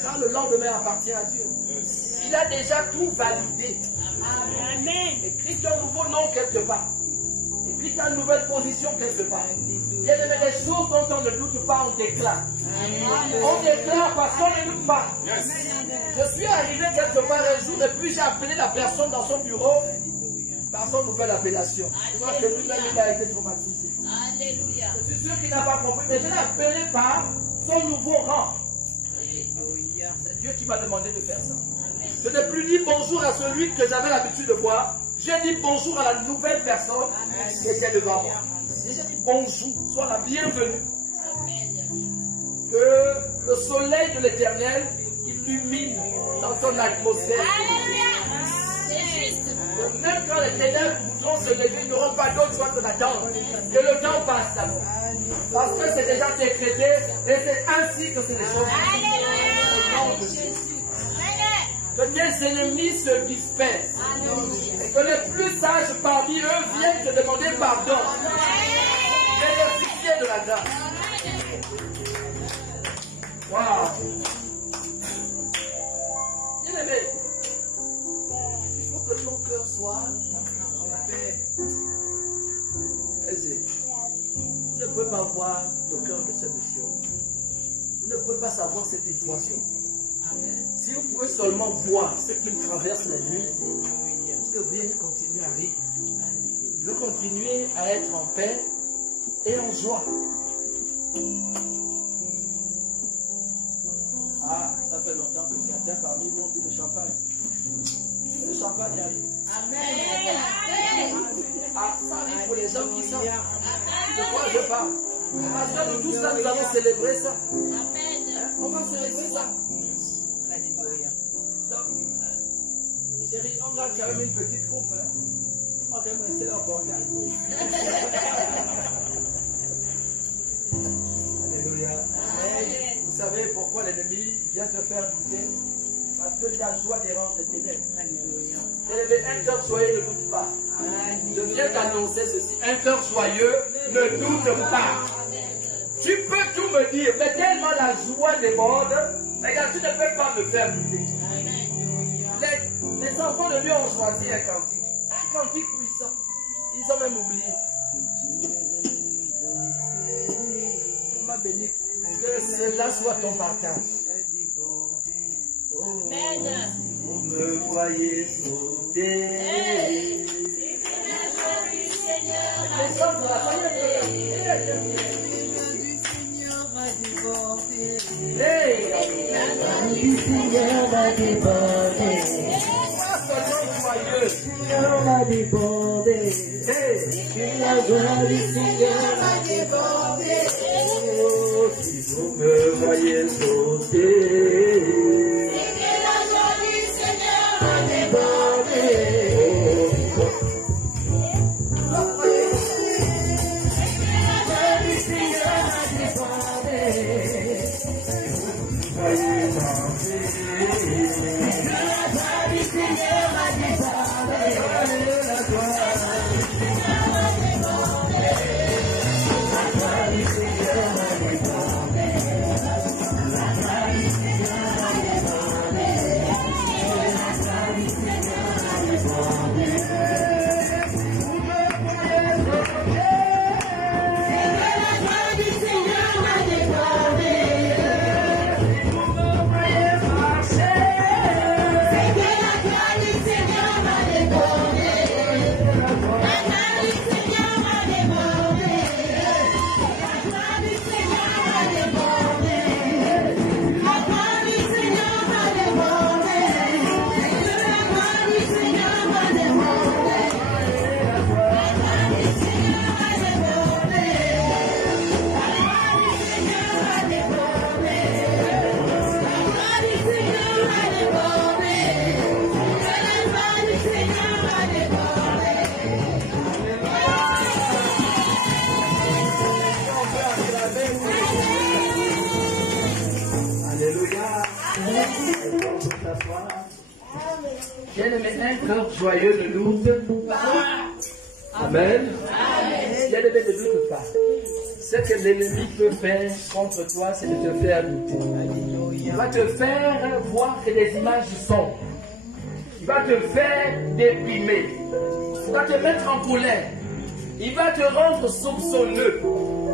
Car le lendemain appartient à Dieu. Il a déjà tout validé. Amen. Écris ton nouveau nom quelque part. Écris ta nouvelle position quelque part. Il y a des choses dont on ne doute pas, on déclare. On déclare parce qu'on ne doute pas. Je suis arrivé quelque part un jour et puis j'ai appelé la personne dans son bureau par son nouvelle appellation. Je vois que lui-même il a été traumatisé. Alléluia. Je suis sûr qu'il n'a pas compris, mais je l'ai appelé par son nouveau rang. C'est Dieu qui m'a demandé de faire ça. Je n'ai plus dit bonjour à celui que j'avais l'habitude de voir. J'ai dit bonjour à la nouvelle personne qui était devant moi. Et j'ai dit bonjour, sois la bienvenue. Que le soleil de l'éternel illumine dans ton atmosphère. C'est juste. Que même quand les ténèbres voudront se lever, ils n'auront pas d'autre choix que d'attendre. Que le temps passe d'abord. Parce que c'est déjà décrété et c'est ainsi que c'est les choses. Que tes ennemis se dispersent. Et que les plus sages parmi eux viennent te demander pardon. Bénéficier de la grâce. Waouh. Bien aimé, il faut que ton cœur soit en paix. Vous ne pouvez pas voir le cœur de cette mission. Vous ne pouvez pas savoir cette équation. Si vous pouvez seulement voir ce qui traverse la nuit, vous devriez continuer à rire. Vous devez continuer à être en paix et en joie. Ah, ça fait longtemps que certains parmi nous ont bu le champagne. Le champagne arrive. Amen. Ah, ça arrive pour les gens qui savent de quoi je parle. Parce que nous tous là, nous allons célébrer ça. Amen. On va célébrer ça. Donc, chérie, on a quand même une petite coupe. On va rester là au portail. Alléluia. Vous savez pourquoi l'ennemi vient te faire douter? Parce que ta joie dérange les ténèbres. Un cœur joyeux ne doute pas. Je viens d'annoncer ceci. Un cœur joyeux ne doute pas. Tu peux tout me dire, mais tellement la joie déborde, regarde, tu ne peux pas me faire douter. Les enfants de Dieu ont choisi un cantique puissant. Ils ont même oublié. On m'a béni. Que cela soit ton partage. Oh, vous me voyez sauter. Les hommes dans la famille. Hey! La vie du Seigneur va déborder. Seigneur va déborder. La joie du Seigneur va déborder. Oh, si vous me voyez sauter, C'est que la joie du Seigneur va déborder. La joie du Seigneur va déborder. voyez danser. La joie du Seigneur va déborder. La joie du Seigneur va déborder. Bien-aimé, un cœur joyeux ne doute pas. Amen. Bien-aimé, ne doute pas. Ce que l'ennemi peut faire contre toi, c'est de te faire douter. Il va te faire voir que des images sont. Il va te faire déprimer. Il va te mettre en colère. Il va te rendre soupçonneux.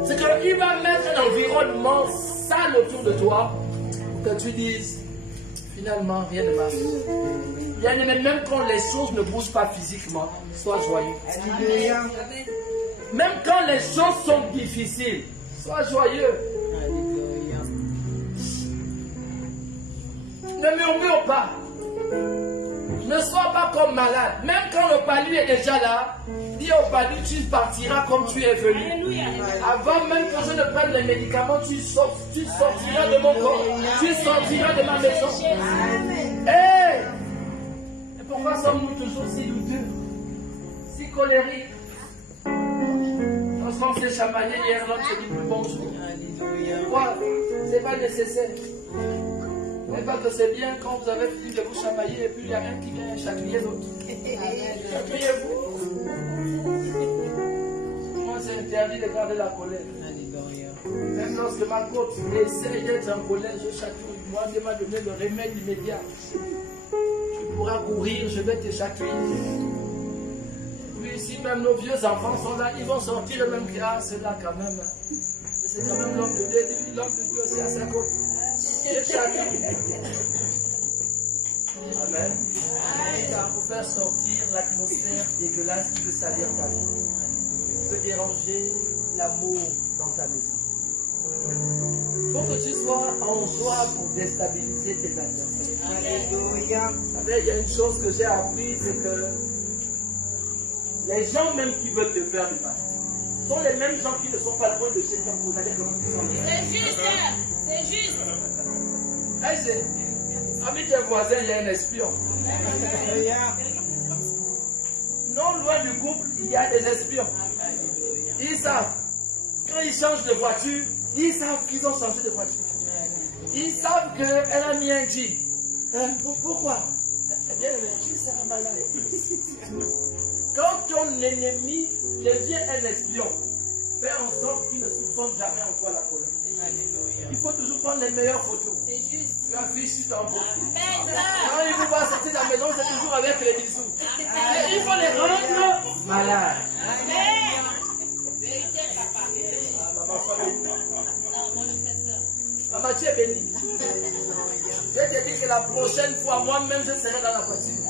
C'est qu'il va mettre un environnement sale autour de toi pour que tu dises, finalement, rien ne marche. Bien-aimé, même quand les choses ne bougent pas physiquement, sois joyeux. Même quand les choses sont difficiles, sois joyeux. Ne murmure pas. Ne sois pas comme malade. Même quand le palu est déjà là, dis au palu, tu partiras comme tu es venu. Avant même que je ne prenne les médicaments, tu sortiras de mon corps. Tu sortiras de ma maison. Hey! Et pourquoi sommes-nous toujours si douteux, si colériques? Lorsqu'on s'est chamaillé hier, l'autre se dit plus bonjour. Pourquoi? C'est pas nécessaire. Mais pas que c'est bien quand vous avez fini de vous chamailler et puis il y a un qui vient chacunier l'autre. Chacuniez-vous. Moi, c'est interdit de garder la colère. Même lorsque ma côte essaie d'être en colère, je chatouille. Moi, Dieu m'a donné le remède immédiat. Tu pourras courir, je vais te chatouiller. Oui, si même nos vieux enfants sont là, ils vont sortir même que ah, c'est là quand même. C'est quand même l'homme de Dieu. L'homme de Dieu aussi à sa côte. Amen. Ça pour faire sortir l'atmosphère dégueulasse qui veut salir ta vie, qui veut déranger l'amour dans ta maison. Il faut que tu sois en joie pour déstabiliser tes adversaires. Alléluia. Vous savez, il y a une chose que j'ai appris, c'est que les gens même qui veulent te faire du mal sont les mêmes gens qui ne sont pas loin de chez toi. Vous allez comment ils sont. C'est juste. C'est juste. Ami tes voisins, il y a un espion. Non loin du couple, il y a des espions. Ils savent. Quand ils changent de voiture, ils savent qu'ils ont changé de voiture. Ils savent qu'elle a mis un jean. Pourquoi? Eh bien, le jean sera malade. Quand ton ennemi devient un espion, fais en sorte qu'il ne soupçonne jamais en toi la colère. Il faut toujours prendre les meilleures photos. C'est juste. Tu affiches sur ton beau. Amen. Quand il vous voit sortir de la maison, c'est toujours avec les bisous. Et il faut les rendre malades. Amen. Vérité, papa. Maman, sois bénie. Non, moi, je fais ça. Maman, tu es bénie. Je te dis que la prochaine fois, moi-même, je serai dans la voiture.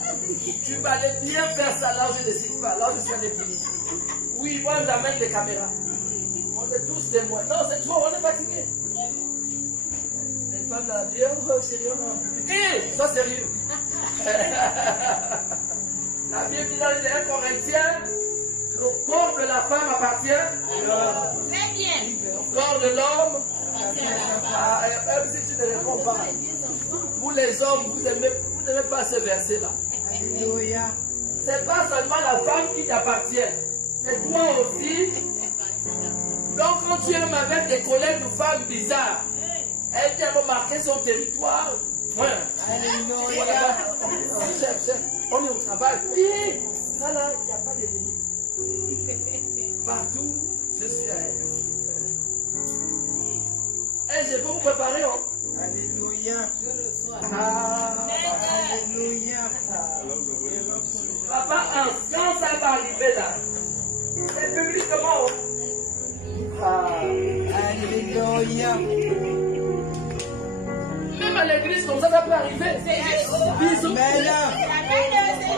Tu vas aller bien faire ça, là où je ne décide pas, là où je serai défini. Oui, moi, j'amène les caméras. On est tous témoins. Non, c'est trop, on est fatigué. Les femmes là disent, oh, sérieux, non. Hé, sois sérieux. La Bible dit dans les 1 Corinthiens, le corps de la femme appartient à l'homme. Très bien. Le corps de l'homme, même si tu ne réponds pas. Vous les hommes, vous n'aimez pas ce verset-là. Alléluia. C'est pas seulement la femme qui t'appartient, mais toi aussi. Donc quand tu aimes avec des collègues de femmes bizarres, elles t'ont marqué son territoire. Ouais. Alléluia. Chef, on est au travail. Oui, ça là, il n'y a pas de limite. Partout, je suis à elle. Et je peux vous préparer. Oh. Alléluia. Alléluia. Alors vous avez une audition. Papa, quand ça va arriver là, c'est publiquement. Alléluia. Même à l'église, comme ça peut arriver. Bisous. Mais là,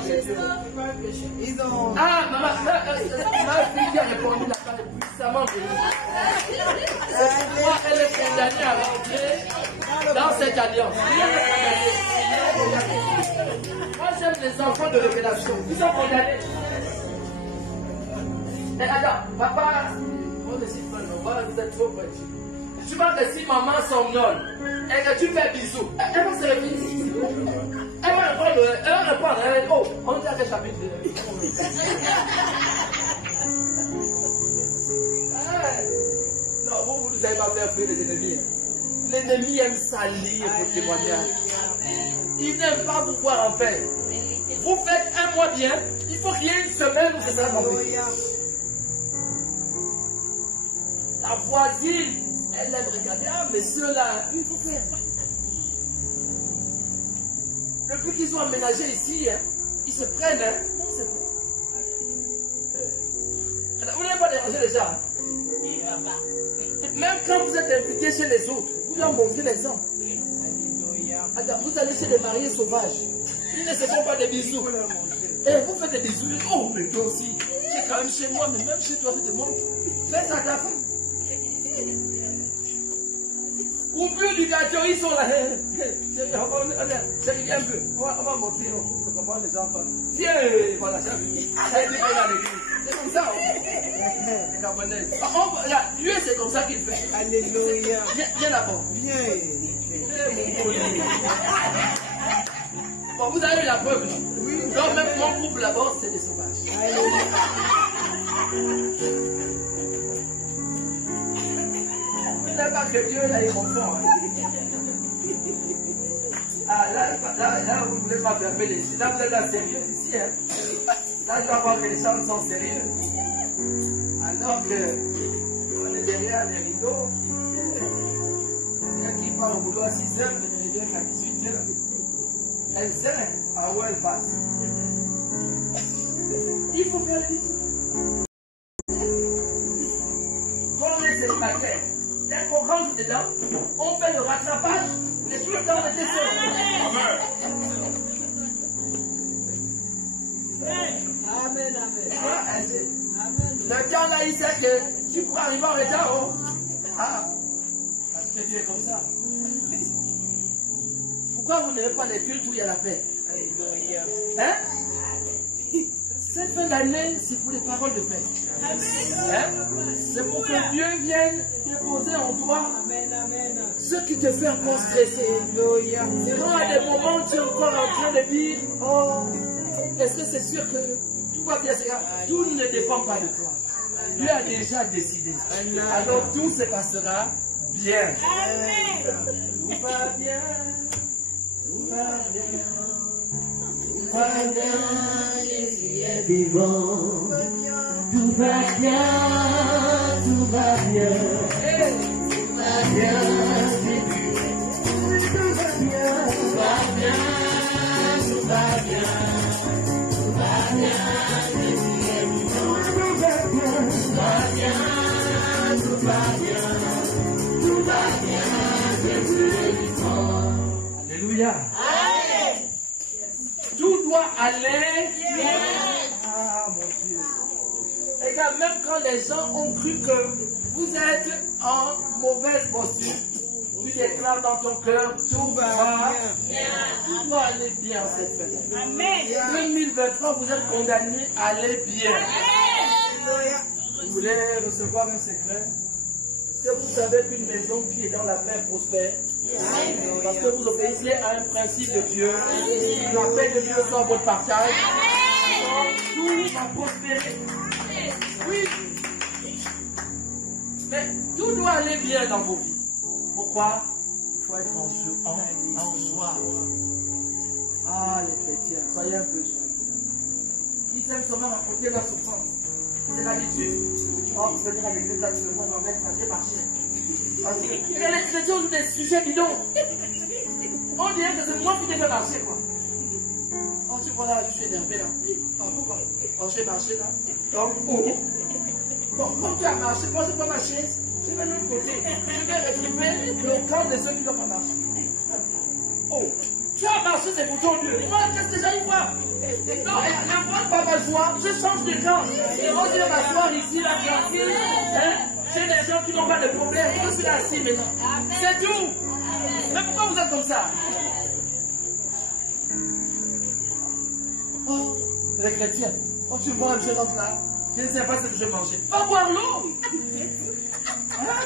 C'est juste. ils ont. Ah, maman, ma fille qui a répondu la parole puissamment de nous. Moi, elle est condamnée à rentrer dans cette alliance. Moi, j'aime les enfants de révélation. Ils sont condamnés. Mais attends, papa, on ne cite pas le nom, vous êtes trop près. Tu vois que si maman somnole et que tu fais bisous, elle va se réveiller. Elle va répondre, oh, on dit à quel chapitre. Non, vous ne savez pas faire fuir les ennemis. L'ennemi aime salir vos témoignages. Il n'aime pas vous voir en paix. Vous faites un mois bien, il faut qu'il y ait une semaine où ce sera compris. La voisine, elle aime regarder, ah, mais ceux-là, il faut faire. Depuis qu'ils ont aménagé ici, hein, ils se prennent, hein. Non, c'est pas. Vous n'avez pas dérangé les gens. Même quand vous êtes impliqué chez les autres, vous leur montrez l'exemple. Attends, vous allez chez les mariés sauvages. Ils ne se font pas des bisous. Et vous faites des bisous. Oh, mais toi aussi. Tu es quand même chez moi, mais même chez toi, je te montre. Fais ça à ta femme. Au plus du gâteau, ils sont là. C'est bien un peu. On va montrer comment les enfants. Viens, voilà, ça. C'est comme ça. Les Gabonaises. Dieu, c'est comme ça qu'il fait. Alléluia. Viens d'abord. Viens. Bon, vous avez eu la preuve, non? Oui. Donc, même mon groupe là-bas, c'est des sauvages. Vous n'avez pas que Dieu, là, il confond. Ah, là, vous ne voulez pas fermer les yeux. Là, vous êtes là sérieux ici. Hein? Là, je dois voir que les gens sont sérieux. Alors que on est derrière les rideaux. Qui part au boulot à 6 heures, je vais dire qu'à 18 heures. Elle sait à où elle passe. Il faut faire les bisous. Quand on est célibataire, dès qu'on rentre dedans, on fait le rattrapage de tout le temps on était seul. Amen, amen. Le temps là, il sait que tu pourras arriver en retard. Oh. Ah. Parce que Dieu est comme ça. Pourquoi vous n'avez pas les cultes où il y a la paix? Hein? Cette fin d'année, c'est pour les paroles de paix. Hein? C'est pour que Dieu vienne déposer en toi ce qui te fait encore stresser. Quand à des moments tu es encore en train de dire, oh, est-ce que c'est sûr que tout va bien? Tout ne dépend pas de toi. Dieu a déjà décidé. Alors tout se passera bien. Tout va bien. Tout va bien. Tout va bien. Jésus est vivant. Tout va bien. Tout va bien. Tout va bien. Tout va bien. Tout va bien. Tout va bien. Tout va bien. Jésus est vivant. Tout va bien. Tout va bien. Tout va bien. Tout va bien, Jésus est vivant. Alléluia. Amen. Tout doit aller bien. Ah, mon Dieu. Et quand même même quand les gens ont cru que vous êtes en mauvaise posture, tu déclares dans ton cœur, tout va aller bien cette fête. Amen. 2023, vous êtes condamnés à aller bien. Vous voulez recevoir un secret? Est-ce que vous savez qu'une maison qui est dans la paix prospère? Parce que vous obéissez à un principe de Dieu. La paix de Dieu soit votre partage. Tout va prospérer. Oui. Mais tout doit aller bien dans vos vies. Pourquoi? Il faut être en joie. Ah, les chrétiens, soyez un peu joyeux. Ils aiment seulement raconter leur souffrance. C'est l'habitude. Oh, vous venez à l'église là, je moi, j'ai marché. Parce que les chrétiens ont des sujets bidons. On dirait que c'est moi qui t'ai fait marcher, quoi. Oh, tu vois là, je suis énervé là. Oh, pourquoi? Oh, j'ai marché là. Donc, oh. Bon, comme tu as marché, moi je prends ma chaise, je vais de l'autre côté. Je vais retrouver le camp de ceux qui n'ont pas marché. Oh, tu as marché, c'est pour ton Dieu. Moi, qu'est-ce que j'aille voir? Non, n'importe pas ma joie, je change de camp. Moi, je vais m'asseoir ici, là, tranquille. Hein? J'ai des gens qui n'ont pas de problème. Je suis assis maintenant. C'est tout. Mais pourquoi vous êtes comme ça? Oh, les chrétiens. Oh, tu vois, je rentre là. Je ne sais pas ce que je mangeais. Va boire l'eau. Hein?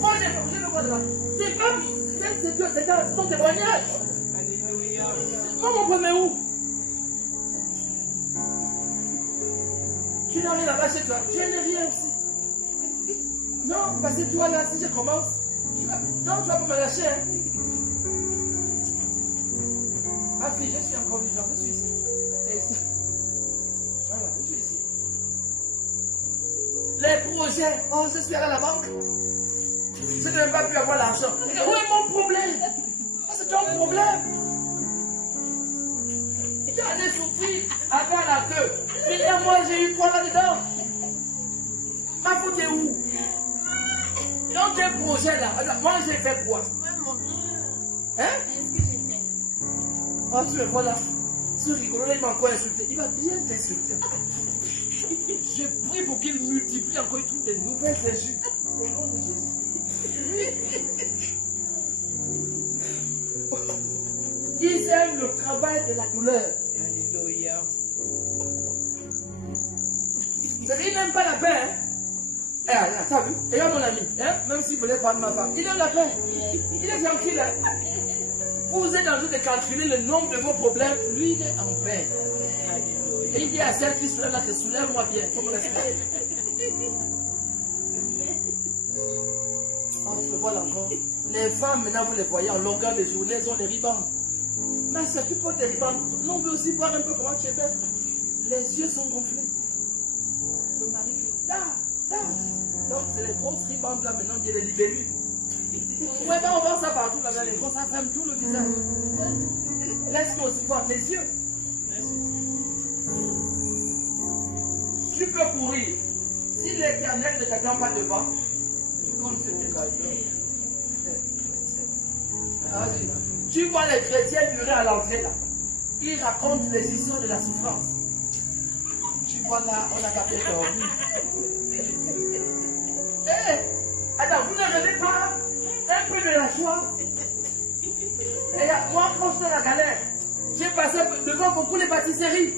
Moi, j'ai le droit de là. C'est comme. C'est ton témoignage. Moi, mon premier où? Tu n'as rien là-bas chez toi. Tu n'as rien aussi. Non, parce que toi là, si je commence, tu vas pas me lâcher. Hein? Ma fille, je suis encore vivant. Je suis ici. C'est ici. Voilà, je suis ici. Les projets, oh, je suis allé à la banque. Je n'ai pas pu avoir l'argent. Où est mon problème? C'est ton problème. Tu as des soucis à toi la queue. Et moi, j'ai eu quoi là-dedans? Ma faute est où? Dans tes projets là, moi j'ai fait quoi? Hein? Oh, tu me vois là. Ce rigolo, il m'a encore insulté. Il va bien t'insulter. J'ai prié pour qu'il multiplie encore, il trouve des nouvelles insultes. Au nom de Jésus. Ils aiment le travail de la douleur. Alléluia. Ils n'aiment pas la paix. Hein? Eh, ça vu? Et mon ami, hein? Même s'il voulait pas de ma femme, il aime la paix. Il est tranquille. Hein? Vous êtes en train de calculer le nombre de vos problèmes. Lui, il est en paix. Et il dit à celle qui soulève là, que soulève-moi bien. Faut me respecter. Oh, tu peux voir là encore. Les femmes, maintenant, vous les voyez en longueur de journée, elles ont des ribans. Mais ça, tu portes des ribans. L'on veut aussi voir un peu comment tu es belle. Les yeux sont gonflés. Le mari qui donc, c'est les grosses ribans là, maintenant, il y a les libellules. Ouais, ben, on voit ça partout là, les grosses, ça ferme tout le visage. Laisse-moi aussi voir tes yeux. Tu peux courir. Si l'Éternel ne t'attend pas devant, tu comptes sur tes cailloux. Tu vois les chrétiens murés à l'entrée là. Ils racontent les histoires de la souffrance. Tu vois là, on a tapé dormi. Alors, vous ne rêvez pas un peu de la joie? Et moi, quand j'étais dans la galère, j'ai passé devant beaucoup les pâtisseries.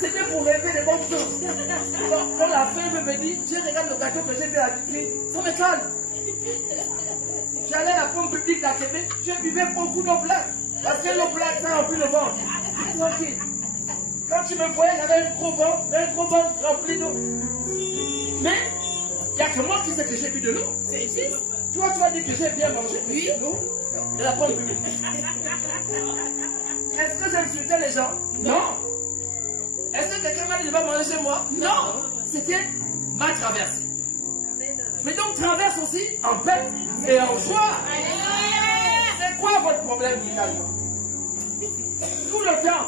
C'était pour rêver des bonnes choses. Quand la femme me dit, je regarde le gâteau que j'ai fait à la vitrine, ça me calme. J'allais à la pompe publique à Québec, je buvais beaucoup d'eau plate. Parce que l'eau plate, ça remplit le ventre. Tranquille. Quand tu me voyais, j'avais un gros ventre rempli d'eau. Mais, il n'y a que moi qui sais que j'ai bu de l'eau. C'est juste. Toi, tu vas dire que j'ai bien mangé. Oui. L'eau de la pompe publique. Est-ce que j'insultais les gens? Non. Est-ce que quelqu'un m'a dit de ne pas manger chez moi? Non. C'était ma traversée. Mais donc traverse aussi en paix et en joie. C'est quoi votre problème finalement? Tout le temps.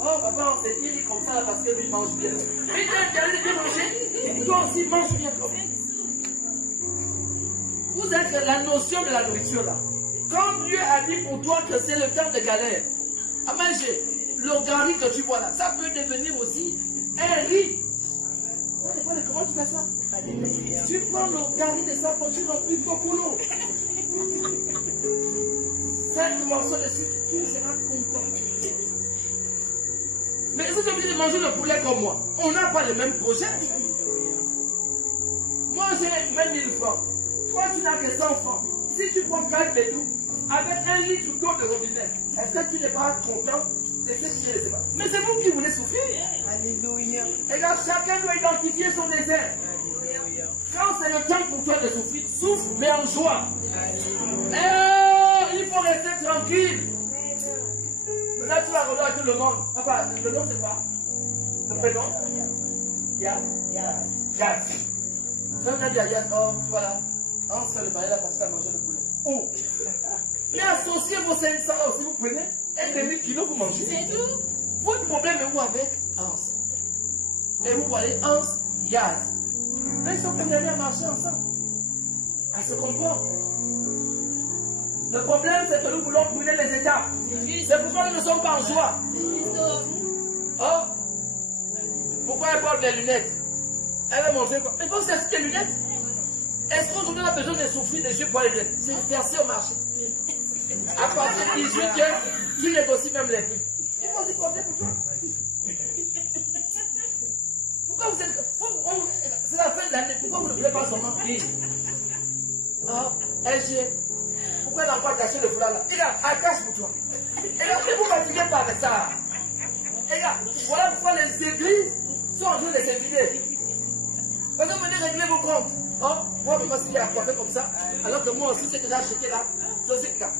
Oh papa, on s'est dit comme ça parce que lui mange bien. Mais tu as bien manger. Toi aussi mange bien comme. Vous êtes la notion de la nourriture là. Quand Dieu a dit pour toi que c'est le temps de galère, à manger, le gari que tu vois là, ça peut devenir aussi un riz. comment tu fais ça? Tu prends le carré de sapon, tu remplis beaucoup l'eau. 5 morceaux de sucre, tu seras content. Mais si tu es obligé de manger le poulet comme moi, on n'a pas le même projet. Moi j'ai 20 000 francs. Toi tu n'as que 100 francs. Si tu prends 4 bédous avec 1 litre d'eau de robinet, est-ce que tu n'es pas content de ce qui est? Mais c'est vous qui voulez souffrir. Alléluia. Et là, chacun doit identifier son désert. Quand c'est le temps pour toi de souffrir, souffre, mais en joie. Il faut rester tranquille. Là, tu vas regarder tout le monde. Papa, le nom c'est quoi? Le prénom? Yaz. Quand on a dit à Yaz, oh, voilà, on se fait le mariage, la passer à manger le poulet. Oh! Mais associez vos 500 là aussi, vous prenez 1,5 kg, vous mangez. C'est tout. Votre problème est où avec Hans? Et vous voyez Hans, Yaz. Là, ils sont condamnés à marcher ensemble. À se comprendre. Le problème, c'est que nous voulons brûler les étapes. C'est pourquoi nous ne sommes pas en joie. Oh! Pourquoi elle porte des lunettes? Elle va montrer quoi? Il faut s'acheter des lunettes. Est-ce qu'aujourd'hui on a besoin de souffrir des yeux pour les lunettes? C'est versé au marché. À partir de 18 heures, tu négocies même les prix. Il faut s'y porter pour toi. Pourquoi vous êtes. C'est la fin de l'année. Pourquoi vous ne voulez pas seulement rire? Ah, LG. Pourquoi elle n'a pas caché le foulard là? Regarde, elle cache pour toi. Regarde, ne vous fatiguez pas avec ça. Regarde, voilà pourquoi les églises sont en train de se vider. Parce que vous venez régler vos comptes. Oh, moi, je me suis coiffé comme ça. Alors que moi aussi, j'ai déjà acheté là. Josica,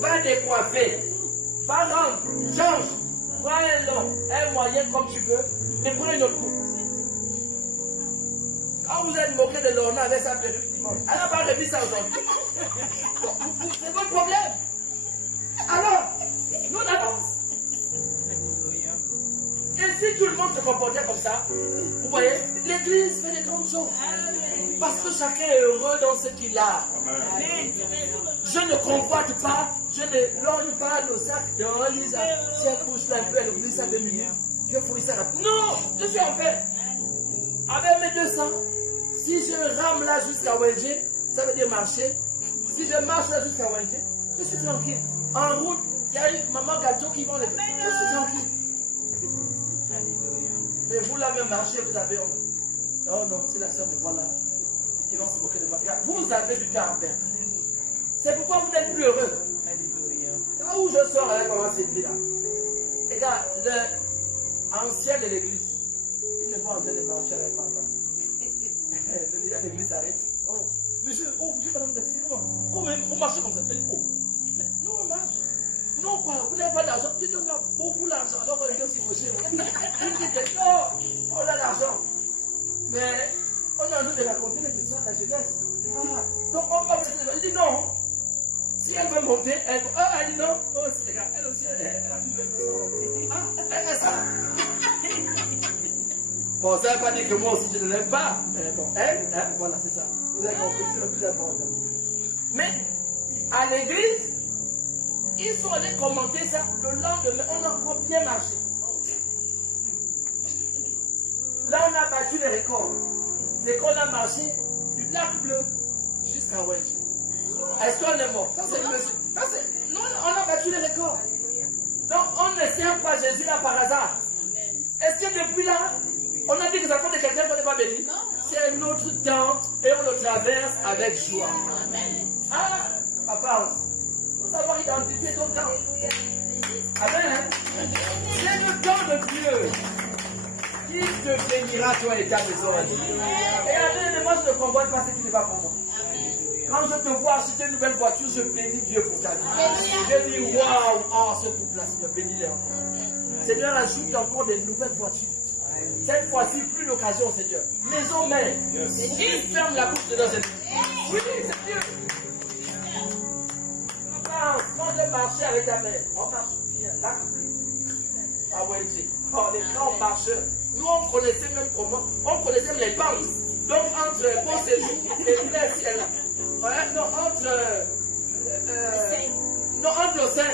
va décoiffer. Va rendre, change. Prends un long, un moyen comme tu veux. Mais prends une autre coupe. Quand vous êtes moqué de Lorna avec sa perruque dimanche, elle n'a pas remis ça aujourd'hui. C'est votre problème. Alors, nous on avance. Et si tout le monde se comportait comme ça, vous voyez, l'église fait des grandes choses. Parce que chacun est heureux dans ce qu'il a. Je ne convoite pas, je ne lorgne pas le sac de Lisa. Si elle couche un peu, elle oublie ça 2 minutes. Je fouille ça rapide. Non, je suis en paix. Avec mes 200, si je rame là jusqu'à Wendy, ça veut dire marcher. Si je marche là jusqu'à Wendy, je suis tranquille. En route, il y a une maman gâteau qui vend les. Je suis tranquille. Mais vous là même marchez, vous avez honte. Oh non, c'est la soeur me voit là. Ils vont se moquer de moi. Vous avez du temps à perdre. C'est pourquoi vous n'êtes plus heureux. Là où je sors avec comment c'est dit là. Regarde, l'ancien de l'église, il me voit en train de marcher avec papa. Le leader de l'église s'arrête. Oh, monsieur, madame, comment vous marchez comme ça? Oh, nous on marche. Non, quoi, vous n'avez pas d'argent. Tu dis, on a beaucoup d'argent. Alors on est aussi fauché. Il dit, non, on a l'argent. Mais on a envie de raconter les histoires de la jeunesse. Ah, donc on va laisser. Il dit non. Si elle veut monter, elle dit non. Oh, c'est grave. Elle aussi, elle a pu faire ça. Ah, elle fait ça. Bon, ça ne veut pas dire que moi aussi je ne l'aime pas. Mais bon, elle, hein, voilà, c'est ça. Vous avez compris, c'est le plus important. Mais à l'église, ils sont allés commenter ça le lendemain. On a encore bien marché. Là, on a battu les records. C'est qu'on a marché du lac bleu jusqu'à Wendy. Est-ce qu'on est mort? Ça, c'est le monsieur. Non, on a battu les records. Donc, on ne sert pas Jésus là par hasard. Est-ce que depuis là, on a dit que ça compte de quelqu'un qu'on n'est pas béni? C'est notre temps et on le traverse avec joie. Ah, papa, il faut savoir identifier ton temps. Amen. C'est le temps de Dieu. Qui te bénira, toi et ta maison? Et Amen, moi je ne comprends pas ce qui n'est pas pour moi. Quand je te vois acheter une nouvelle voiture, je bénis Dieu pour ta vie. Je dis waouh, oh, ce couple-là, Seigneur, bénis-les encore. Seigneur, ajoute encore des nouvelles voitures. Cette fois-ci, plus l'occasion, Seigneur. Maison mère. Qui ferme la bouche de nos ennemis? Oui, c'est Dieu. Quand je marchais avec ta mère, on marche bien, là, à Wendy. Oh, les grands marcheurs. Nous, on connaissait même comment, on connaissait même les banques. Donc, entre Bon Séjour et Ciel. Ouais, non, entre le 5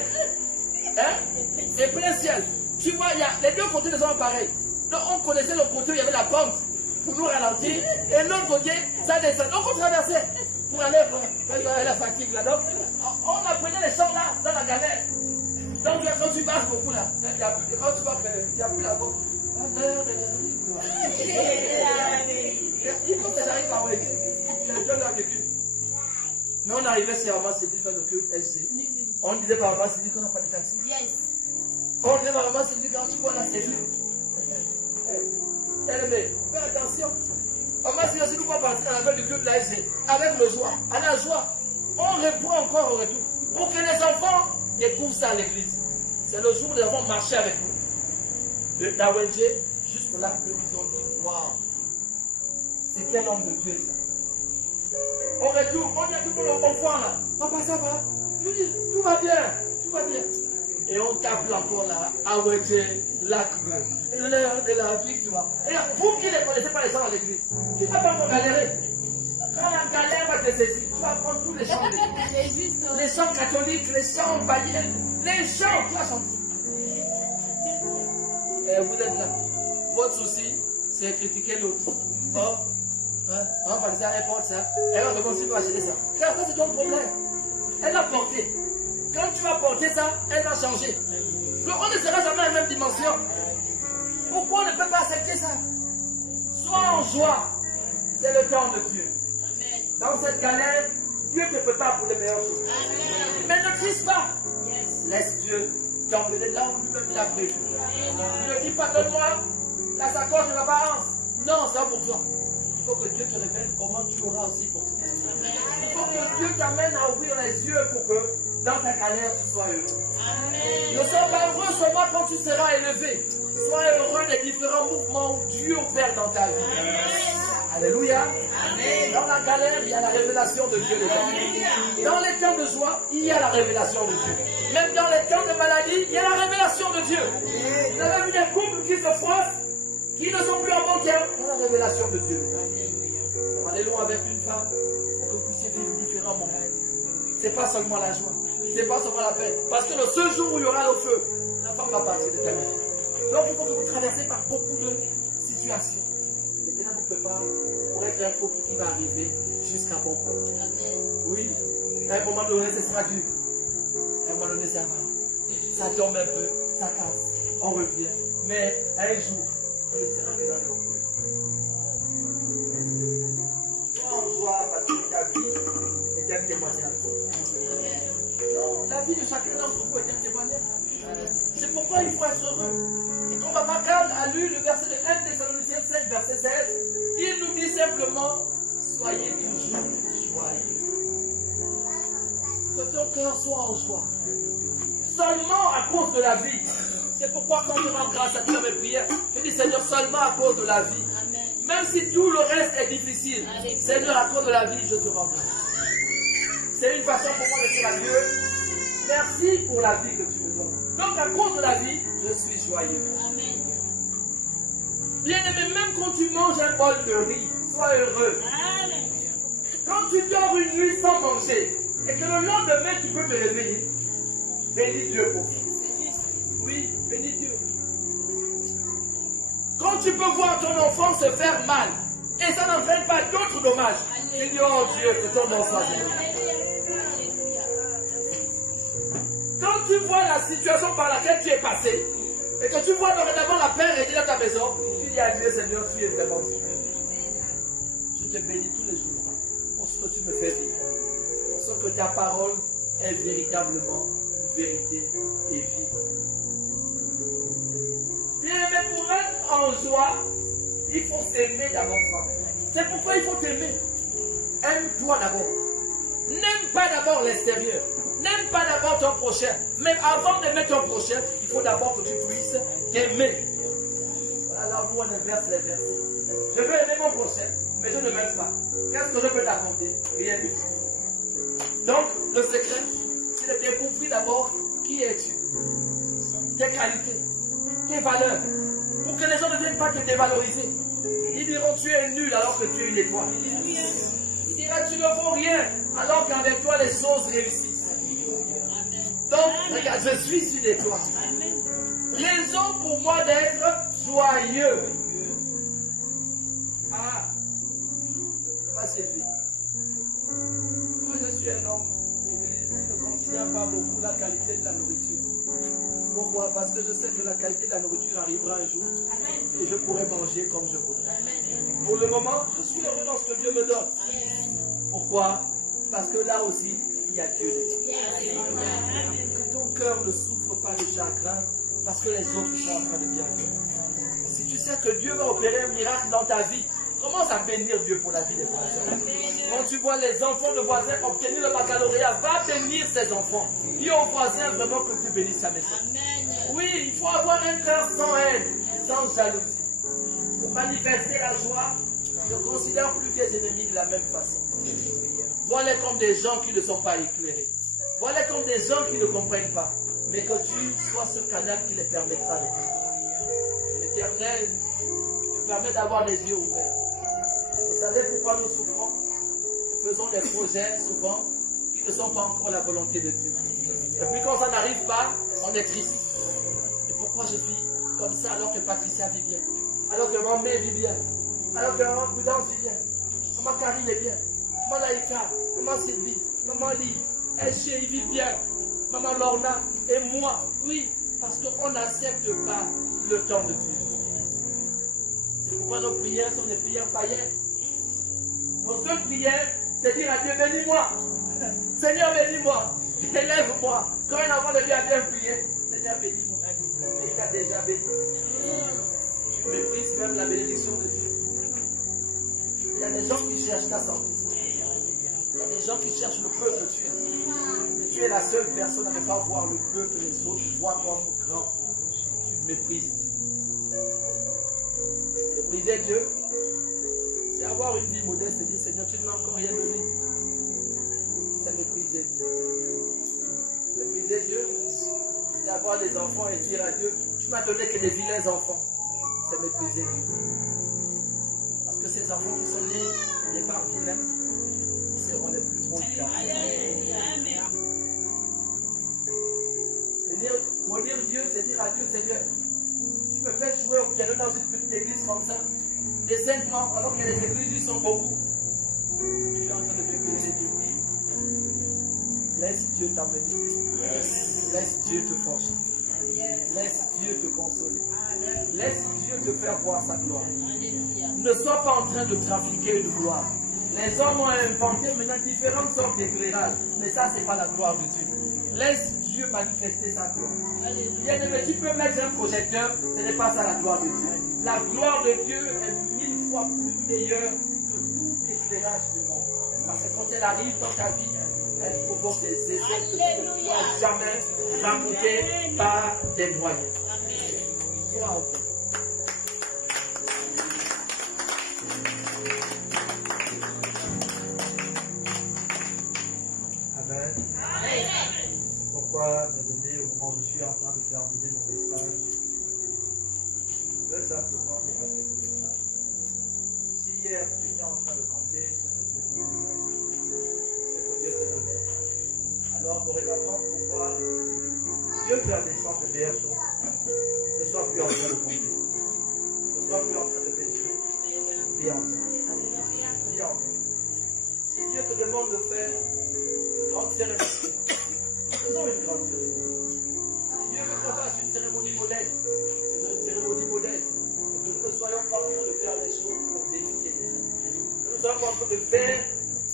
hein, et Plein Ciel. Tu vois, les deux côtés ne sont pas pareils. Donc, on connaissait le côté où il y avait la pente. pour nous ralentir, et l'autre côté, ça descend. Donc on traversait pour aller la fatigue là. Donc on apprenait les chants là, dans la galère. Donc quand tu passes beaucoup là, quand tu vois qu'il n'y a plus la force, il faut que j'arrive à Wéki. Mais on arrivait chez Maman Sidi, faire le culte SC. On disait par Maman Sidi qu'on n'a pas de taxi. On disait par Maman Sidi quand tu vois la cellule. Bien-aimé, fais attention. Maman Sidi aussi nous va partir dans la fête du culte de la SC. Avec le joie. À la joie, on reprend encore au retour. Pour que les enfants découvrent ça à l'église. C'est le jour où les enfants marchaient avec nous. De Dawenje jusqu'au lac de ils ont dit waouh, c'est quel homme de Dieu ça. On retourne, on est tout pour l'enfant là. Papa, ça va? Tout va bien, tout va bien. Et on tape encore là, Dawenje, lac, l'heure de la victoire. Et là, vous qui ne connaissez pas les chants à l'église, tu ne vas pas encore galérer. Quand la galère va te saisir, tu vas prendre tous les chants de l'église. Les chants catholiques, les chants païens, les chants, tu vas chanter. Et vous êtes là. Votre souci, c'est critiquer l'autre. Oh, hein, on va parler ça, elle porte ça. Elle va demander si tu vas acheter ça. Après, c'est ton problème. Elle l'a porté. Quand tu vas porter ça, elle va changer. Donc, on ne sera jamais à la même dimension. Pourquoi on ne peut pas accepter ça? Sois en joie. C'est le temps de Dieu. Dans cette galère, Dieu te prépare pour les meilleures choses. Mais ne triste pas. Laisse Dieu t'emmener là où lui-même il a prévu. Ne dis pas donne-moi la sacoche de la balance. Non, c'est pas pour toi. Il faut que Dieu te révèle comment tu auras aussi pour toi. Il faut que Dieu t'amène à ouvrir les yeux pour que dans ta galère tu sois heureux. Ne sois pas heureux seulement quand tu seras élevé. Sois heureux des différents mouvements où Dieu opère dans ta vie. Alléluia. Dans la galère, il y a la révélation de Dieu dedans. Dans les temps de joie, il y a la révélation de Dieu. Même dans les temps de maladie, il y a la révélation de Dieu. Vous avez vu des couples qui se froissent, qui ne sont plus en bon terme. Il y a la révélation de Dieu. On va aller loin avec une femme pour que vous puissiez vivre différents moments. Ce n'est pas seulement la joie, ce n'est pas seulement la paix. Parce que le seul jour où il y aura le feu, la femme va partir de ta vie. Donc il faut que vous traversez par beaucoup de situations. Maintenant vous préparez pour être un couple qui va arriver jusqu'à bon port. Oui, à un moment donné, ce sera dur. À un moment donné, ça va. Ça tombe un peu, ça casse, on revient. Mais un jour, on ne sera que dans le repos. Sois en joie parce que ta vie est un témoignage. Non, la vie de chacun d'entre vous est un témoignage. C'est pourquoi il faut être heureux. Et quand Papa Carl a lu le verset de 1 Thessaloniciens 5, verset 16, il nous dit simplement, soyez toujours joyeux. Que ton cœur soit en joie. Seulement à cause de la vie. C'est pourquoi quand je rends grâce à Dieu dans mes prières, je dis Seigneur, seulement à cause de la vie. Même si tout le reste est difficile, Seigneur, à cause de la vie, je te rends grâce. C'est une façon pour moi de dire à Dieu, merci pour la vie que tu me donnes. Donc à cause de la vie, je suis joyeux. Bien-aimé, même quand tu manges un bol de riz, sois heureux. Quand tu dors une nuit sans manger, et que le lendemain tu peux te réveiller, bénis Dieu pour ça. Oui, bénis Dieu. Quand tu peux voir ton enfant se faire mal, et ça n'entraîne pas d'autres dommages, tu dis, oh Dieu, que ton nom soit béni. Quand tu vois la situation par laquelle tu es passé, et que tu vois dorénavant la paix régner dans ta maison, tu dis à Dieu, Seigneur, tu es vraiment super. Je te bénis tous les jours pour ce que tu me fais vivre, pour ce que ta parole est véritablement vérité et vie. Bien aimé, pour être en joie, il faut s'aimer d'abord soi-même. C'est pourquoi il faut t'aimer. Aime-toi d'abord. N'aime pas d'abord l'extérieur. N'aime pas d'abord ton prochain. Mais avant d'aimer ton prochain, il faut d'abord que tu puisses t'aimer. Voilà, là où on inverse les versets. Je veux aimer mon prochain, mais je ne m'aime pas. Qu'est-ce que je peux t'apporter? Rien du tout. Donc, le secret, c'est de découvrir d'abord qui es-tu, tes qualités, tes valeurs, pour que les gens ne viennent pas te dévaloriser. Ils diront tu es nul alors que tu es une étoile. Ils diront tu ne vaux rien alors qu'avec toi les choses réussissent. Donc, regarde, je suis une étoile. Raison pour moi d'être joyeux. Ah, ma Sylvie. Moi, je suis un homme qui ne considère pas beaucoup la qualité de la nourriture. Pourquoi? Parce que je sais que la qualité de la nourriture arrivera un jour et je pourrai manger comme je voudrais. Pour le moment, je suis heureux dans ce que Dieu me donne. Pourquoi? Parce que là aussi, il y a Dieu. Que ton cœur ne souffre pas de chagrin parce que les autres sont en train de bien faire. Si tu sais que Dieu va opérer un miracle dans ta vie, commence à bénir Dieu pour la vie des voisins. Quand tu vois les enfants de voisins obtenir le baccalauréat, va bénir ces enfants. Dis aux voisins vraiment que Dieu bénisse sa maison. Oui, il faut avoir un cœur sans haine, sans jalousie. Pour manifester la joie, ne considère plus tes ennemis de la même façon. Vois-les comme des gens qui ne sont pas éclairés. Vois-les comme des gens qui ne comprennent pas. Mais que tu sois ce canal qui les permettra de vivre. L'Éternel te permet d'avoir les yeux ouverts. Vous savez pourquoi nous souffrons? Nous faisons des projets souvent qui ne sont pas encore la volonté de Dieu. Et puis quand ça n'arrive pas, on est triste. Et pourquoi je vis comme ça alors que Patricia vit bien? Alors que Maman vit bien? Alors que Maman Prudence vit bien? Maman Karine est bien? Maman Laïka, Maman Sylvie, Maman Lee, Eché, il vit bien? Maman Lorna et moi? Oui, parce qu'on n'accepte pas le temps de Dieu. C'est pourquoi nos prières sont des prières païennes. Nos seules prières, c'est dire à Dieu, bénis-moi. Seigneur, bénis-moi. Élève-moi. Quand un enfant de Dieu a bien prié, Seigneur, bénis-moi. Et il t'a déjà béni. Tu méprises même la bénédiction de Dieu. Il y a des gens qui cherchent ta santé. Il y a des gens qui cherchent le peu que tu es. Mais tu es la seule personne à ne pas voir le peu que les autres voient comme grand. Tu méprises Dieu. Mépriser Dieu, c'est avoir une vie modeste et dire Seigneur, tu ne m'as encore rien donné. C'est mépriser Dieu. Mépriser Dieu, c'est avoir des enfants et dire à Dieu, tu m'as donné que des vilains enfants. C'est mépriser Dieu. Parce que ces enfants qui sont nés des parts vilains seront les plus beaux du caractère. Maudire Dieu, c'est dire à Dieu, Seigneur, tu me fais jouer au piano dans une petite église comme ça, des 5 membres, alors que les églises y sont beaucoup. Tu es en train de mépriser Dieu. Laisse Dieu t'amener. Laisse Dieu te forger. Laisse Dieu te consoler. Laisse Dieu te faire voir sa gloire. Ne sois pas en train de trafiquer une gloire. Les hommes ont inventé maintenant différentes sortes d'éclairage. Mais ça, ce n'est pas la gloire de Dieu. Laisse Dieu manifester sa gloire. Bien-aimé, tu peux mettre un projecteur, ce n'est pas ça la gloire de Dieu. La gloire de Dieu est 1000 fois plus meilleure que tout éclairage du monde. Parce que quand elle arrive dans ta vie, elle provoque des effets que tu ne pourras jamais rajouter par des moyens. Sois en paix. Amen. Pourquoi, mes amis, au moment où je suis en train de terminer mon message, je veux simplement dire à Dieu. Si hier tu étais en train de compter ce que Dieu te disait, ce que Dieu te donnait, alors dorénavant, pour voir Dieu faire descendre de meilleures choses, ne sois plus en train de compter, ne sois plus en train de mesurer, vis ensemble. Vis ensemble. Si Dieu te demande de faire une grande cérémonie, faisons une grande cérémonie. Si Dieu veut qu'on fasse une cérémonie modeste, faisons une cérémonie modeste. Et que nous ne soyons pas en train de faire les choses pour défier les gens. Que nous ne soyons pas en train de faire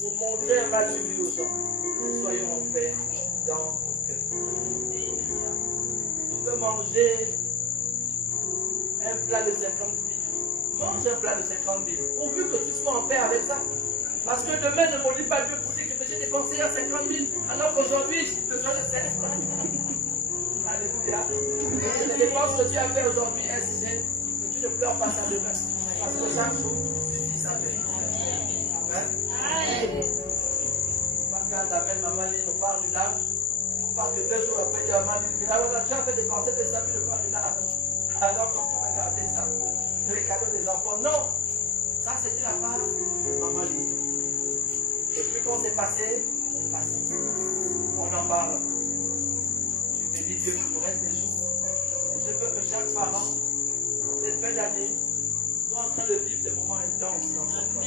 pour montrer un match vu aux gens. Que nous soyons en paix dans nos cœurs. Tu peux manger un plat de 50 000. Mange un plat de 50 000. Pourvu que tu sois en paix avec ça. Parce que demain ne maudit pas Dieu pour dire que j'ai dépensé à 50 000, alors qu'aujourd'hui j'ai besoin de 16 000. Alléluia. Les dépenses que tu as fait aujourd'hui, est-ce que tu ne pleures pas ça demain? Parce que chaque jour, tu ça fait. Amen. Quand t'appelles maman, on parle du large. On parle que 2 jours après, maman dit, ah voilà, tu as fait dépenser de ça, tu ne parles du large. Alors qu'on peut regarder ça, c'est les cadeaux des enfants. Non, ça c'était la part de maman dit. Et puis quand c'est passé, c'est passé. On en parle. Je bénis Dieu pour le reste des jours. Et je veux que chaque parent, dans cette fin d'année, soit en train de vivre des moments intenses dans son corps.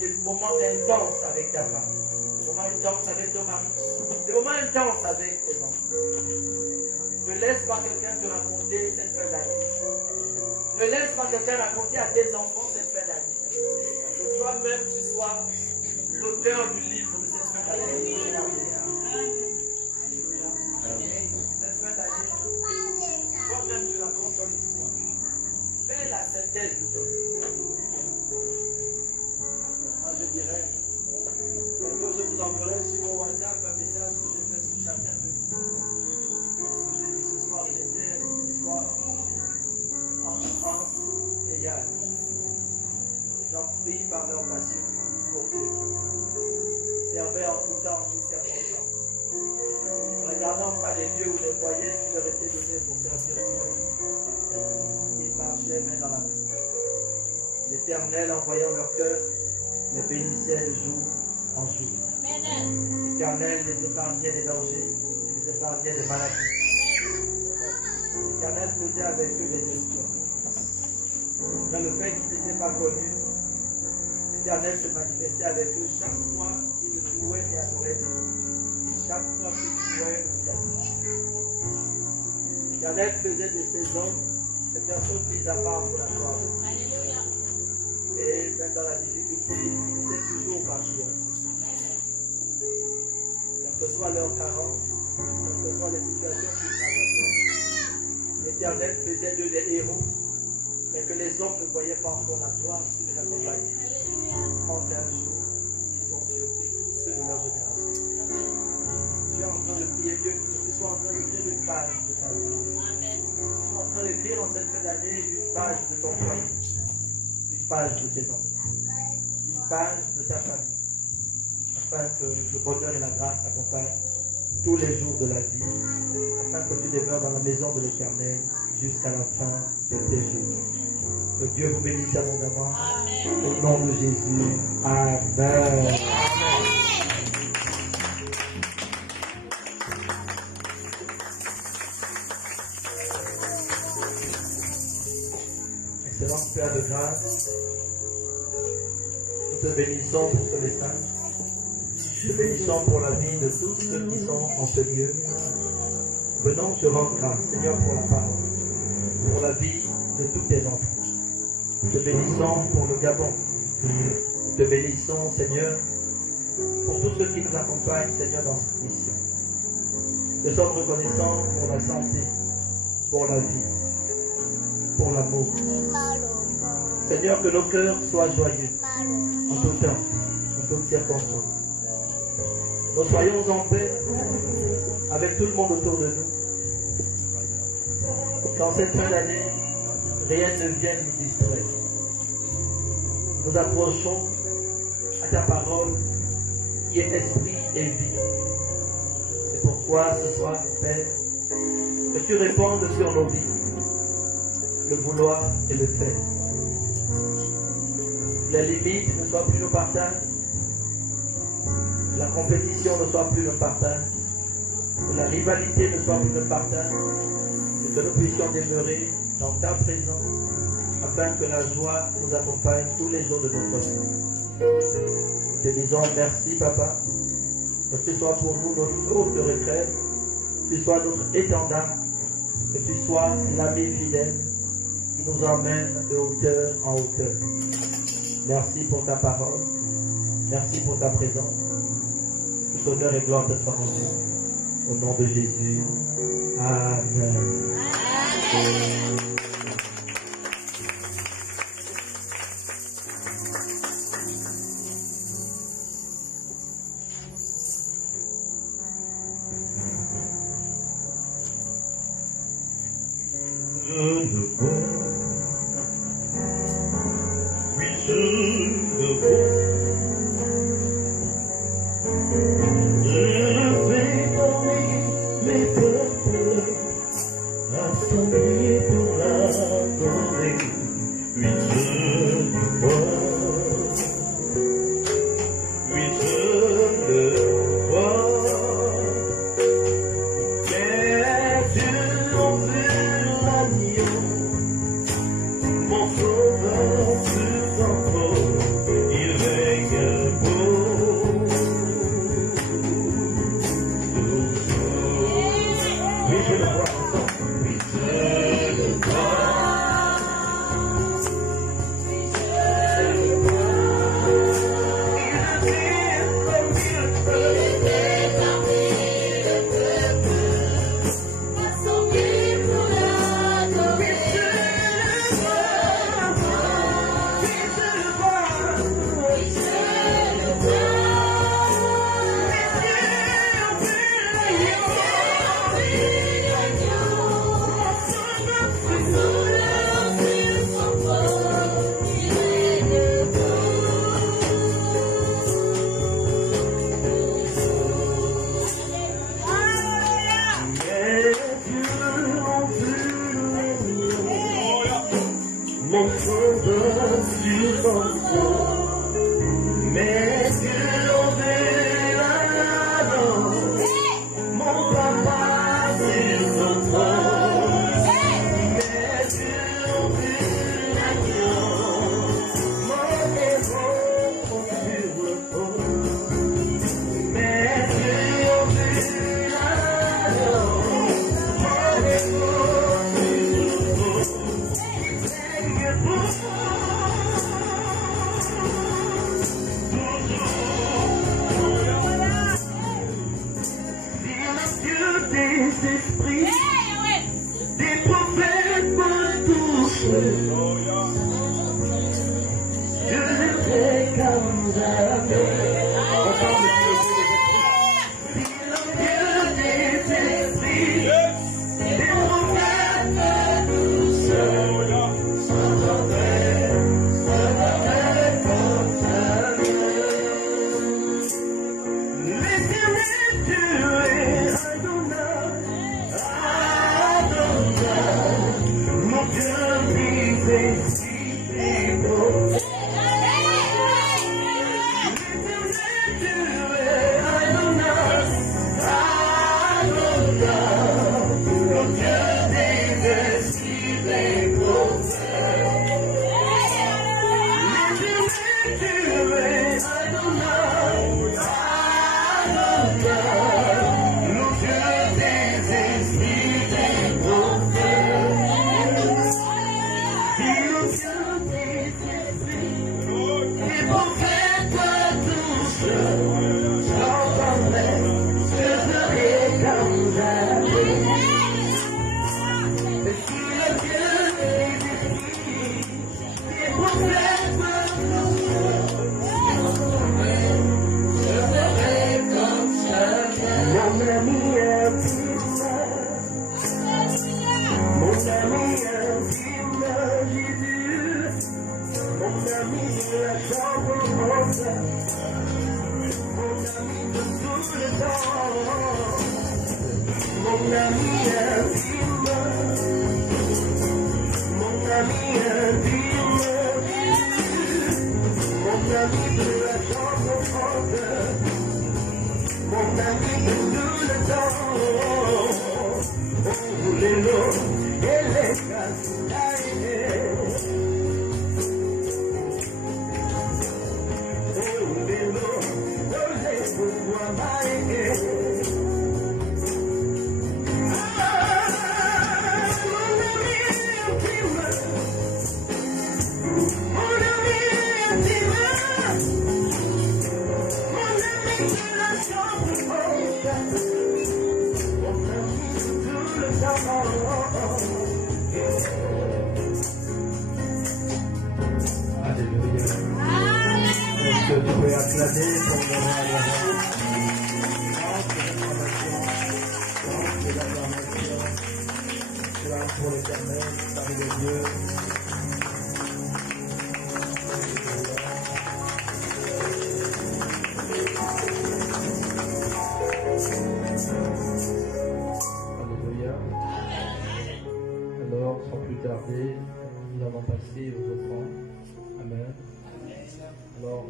Des moments intenses avec ta femme. Des moments intenses avec ton mari. Des moments intenses avec tes enfants. Ne laisse pas quelqu'un te raconter cette fin d'année. Ne laisse pas quelqu'un raconter à tes enfants cette fin d'année. Que toi-même tu sois l'auteur du livre de cette fin d'année. Cette fin d'année, toi-même tu racontes ton histoire. Fais la synthèse de ton histoire. Moi je dirais, bientôt je vous enverrai sur mon WhatsApp un message que je fais sur chacun de vous. Ce que je dis ce soir, c'était une histoire en France et Yann. Les gens prient par leur passion pour Dieu. Servaient en tout temps, en toutes circonstances. Ne regardant pas les lieux ou les moyens qui leur étaient donnés pour servir Dieu. Ils marchaient main dans la main. L'Éternel, en voyant leur cœur, les bénissait de jour en jour. L'Éternel les épargnait des dangers, les épargnait des maladies. L'Éternel faisait avec eux des exploits. Dans le fait qu'ils n'étaient pas connus, l'Éternel se manifestait avec eux chaque fois qu'ils louaient et adoraient Dieu. Et chaque fois qu'ils louaient ou louaient. L'Éternel faisait de ces hommes des personnes mises à part pour la gloire de Dieu. Et même dans la difficulté, ils finissaient toujours par triompher. Quelle que soit leur carence, quelles que soient les situations qu'ils traversaient, l'Éternel faisait d'eux des héros, mais que les hommes ne voyaient pas encore la gloire qui les accompagnait. En un jour, ils ont surpris tous ceux de leur génération. Tu es en train de prier Dieu que tu sois en train d'écrire une page de ta vie. Tu es en train d'écrire en cette fin d'année une page de ton foyer. Une page de tes enfants, une page de ta famille, afin que le bonheur et la grâce t'accompagnent tous les jours de la vie, afin que tu demeures dans la maison de l'Éternel jusqu'à la fin de tes jours. Que Dieu vous bénisse abondamment. Au nom de Jésus. Amen. Excellent Père de grâce, nous te bénissons pour ce message. Nous te bénissons pour la vie de tous ceux qui sont en ce lieu. Venons te rendre grâce, Seigneur, pour la parole, pour la vie de tous tes enfants. Nous te bénissons pour le Gabon. Nous te bénissons, Seigneur, pour tous ceux qui nous accompagnent, Seigneur, dans cette mission. Nous sommes reconnaissants pour la santé, pour la vie, pour l'amour. Seigneur, que nos cœurs soient joyeux en tout temps, en toutes circonstances. Nous soyons en paix avec tout le monde autour de nous. Qu'en cette fin d'année, rien ne vienne nous distraire. Nous approchons à ta parole qui est esprit et vie. C'est pourquoi ce soir, Père, que tu répandes sur nos vies le vouloir et le faire. Les limites ne soient plus nos partages, la compétition ne soit plus notre partage, que la rivalité ne soit plus notre partage, et que nous puissions demeurer dans ta présence, afin que la joie nous accompagne tous les jours de notre vie. Nous te disons merci, Papa, que tu sois pour nous notre haute retraite, que tu sois notre étendard, que tu sois l'ami fidèle qui nous emmène de hauteur en hauteur. Merci pour ta parole, merci pour ta présence. Que ton honneur et gloire te soient rendus. Au nom de Jésus. Amen.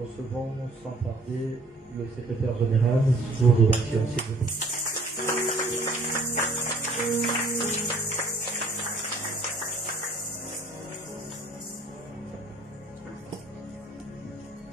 Recevons sans tarder le secrétaire général pour l'ovation, s'il vous plaît.